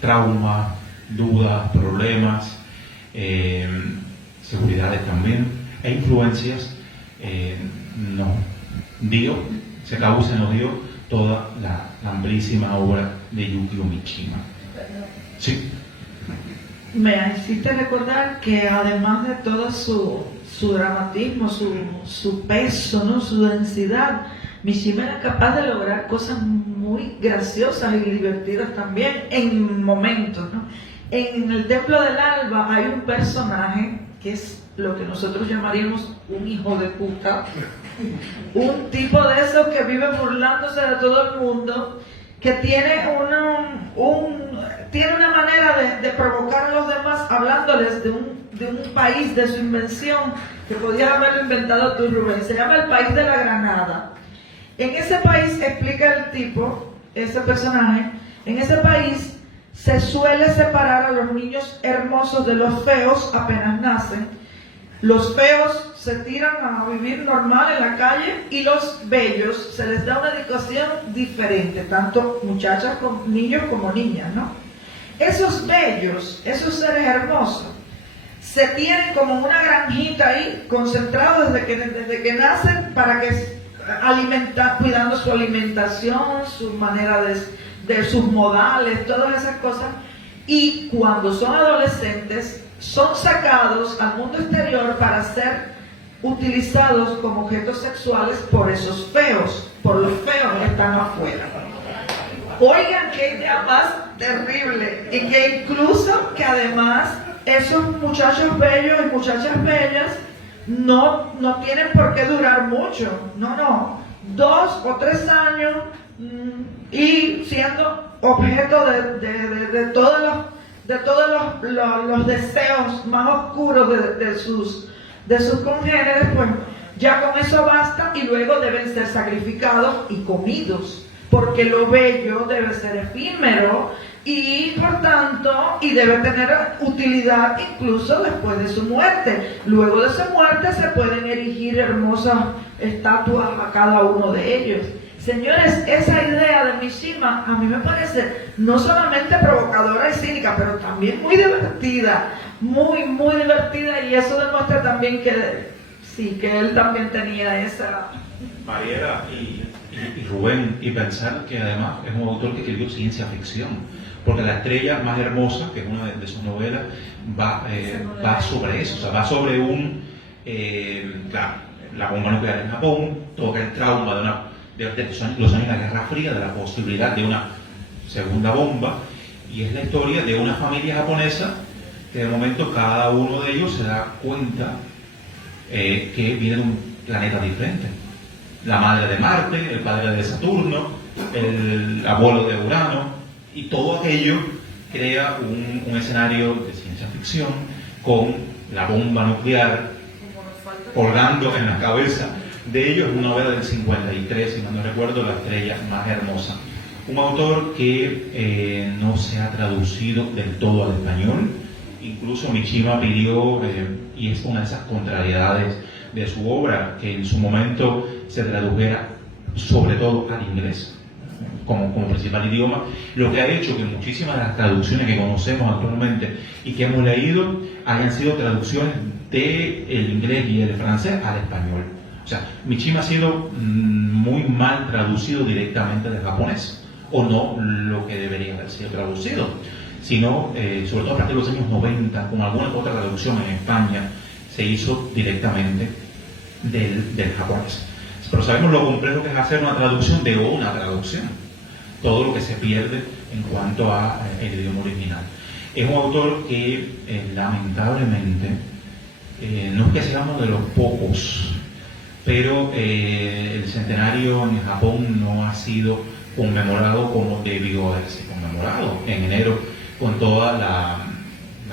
traumas, dudas, problemas, seguridades también, e influencias. Se nos dio toda la amplísima obra de Yukio Mishima. Sí. Me hiciste recordar que además de todo su dramatismo, su peso, ¿no? Su densidad, Mishima era capaz de lograr cosas muy graciosas y divertidas también en momentos, ¿no? En el Templo del Alba hay un personaje que es lo que nosotros llamaríamos un hijo de puta, un tipo de esos que vive burlándose de todo el mundo, que tiene una manera de provocar a los demás hablándoles de un país, de su invención, que podías haberlo inventado tú, Rubén. Se llama el país de la Granada. En ese país, explica el tipo, ese personaje, en ese país se suele separar a los niños hermosos de los feos apenas nacen. Los feos se tiran a vivir normal en la calle y los bellos se les da una educación diferente, tanto muchachas, niños como niñas, ¿no? Esos bellos, esos seres hermosos, se tienen como una granjita ahí, concentrados desde que nacen para que cuidando su alimentación, su manera de sus modales, todas esas cosas, y cuando son adolescentes son sacados al mundo exterior para ser utilizados como objetos sexuales por esos feos, por los feos que están afuera. Oigan qué idea más terrible, y que incluso que además esos muchachos bellos y muchachas bellas no tienen por qué durar mucho, no, 2 o 3 años y siendo objeto de todos los deseos más oscuros de sus congéneres, pues ya con eso basta, y luego deben ser sacrificados y comidos, porque lo bello debe ser efímero y por tanto, y debe tener utilidad incluso después de su muerte. Luego de su muerte se pueden erigir hermosas estatuas a cada uno de ellos. Señores, esa idea de Mishima a mí me parece no solamente provocadora y cínica, pero también muy divertida, muy divertida, y eso demuestra también que sí, que él también tenía esa... Mariela y Rubén, y pensar que además es un autor que escribió ciencia ficción, porque La estrella más hermosa, que es una de sus novelas, va sobre eso, o sea, va sobre la bomba nuclear en Japón, toca el trauma de los años de la Guerra Fría, de la posibilidad de una segunda bomba, y es la historia de una familia japonesa que de momento cada uno de ellos se da cuenta que viene de un planeta diferente. La madre de Marte, el padre de Saturno, el abuelo de Urano, y todo aquello crea un escenario de ciencia ficción con la bomba nuclear colgando en la cabeza de ellos. Es una novela del 53, si no recuerdo, La estrella más hermosa. Un autor que no se ha traducido del todo al español. Incluso Mishima pidió, y es una de esas contrariedades de su obra, que en su momento se tradujera sobre todo al inglés como principal idioma, lo que ha hecho que muchísimas de las traducciones que conocemos actualmente y que hemos leído hayan sido traducciones del inglés y del francés al español. O sea, Mishima ha sido muy mal traducido directamente del japonés, o no lo que debería haber sido traducido, sino, sobre todo a partir de los años 90, con alguna otra traducción en España, se hizo directamente del japonés. Pero sabemos lo complejo que es hacer una traducción de una traducción, todo lo que se pierde en cuanto a el idioma original. Es un autor que lamentablemente no es que seamos de los pocos, pero el centenario en Japón no ha sido conmemorado como debió haberse conmemorado en enero, con toda la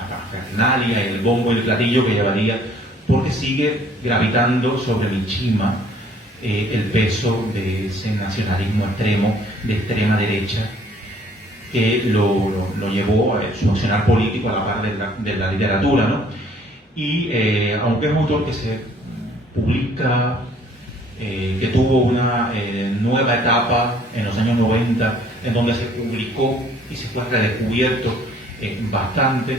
parafernalia, el bombo y el platillo que llevaría, porque sigue gravitando sobre Mishima el peso de ese nacionalismo extremo, de extrema derecha, que lo llevó a su accionar político a la par de la literatura, ¿no? Y aunque es un autor que se publica, que tuvo una nueva etapa en los años 90, en donde se publicó y se fue redescubierto bastante,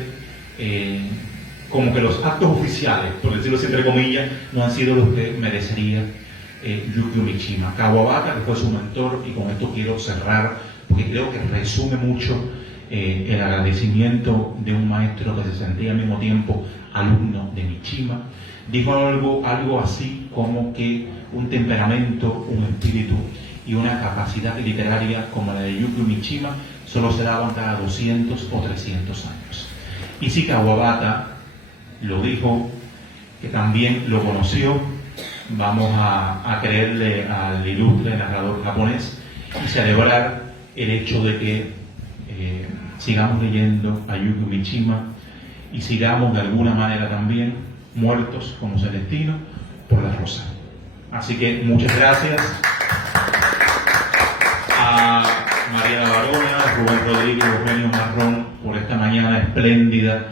como que los actos oficiales, por decirlo así entre comillas, no han sido los que merecería Yukio Mishima. Kawabata, que fue su mentor, y con esto quiero cerrar, porque creo que resume mucho el agradecimiento de un maestro que se sentía al mismo tiempo alumno de Mishima. Dijo algo así como que un temperamento, un espíritu y una capacidad literaria como la de Yukio Mishima solo se daban cada 200 o 300 años. Y si Kawabata lo dijo, que también lo conoció, vamos a creerle al ilustre narrador japonés y celebrar el hecho de que sigamos leyendo a Yukio Mishima y sigamos de alguna manera también muertos como Celestino por la rosa. Así que muchas gracias a María Barona, a Rubén Rodríguez y Eugenio Marrón por esta mañana espléndida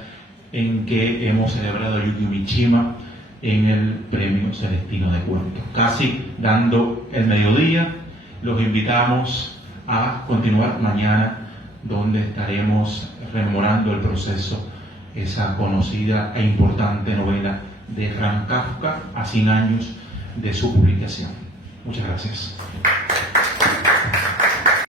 en que hemos celebrado a Yukio Mishima en el Premio Celestino de Cuentos. Casi dando el mediodía, los invitamos a continuar mañana, donde estaremos rememorando el proceso, esa conocida e importante novela de Franz Kafka a 100 años de su publicación. Muchas gracias.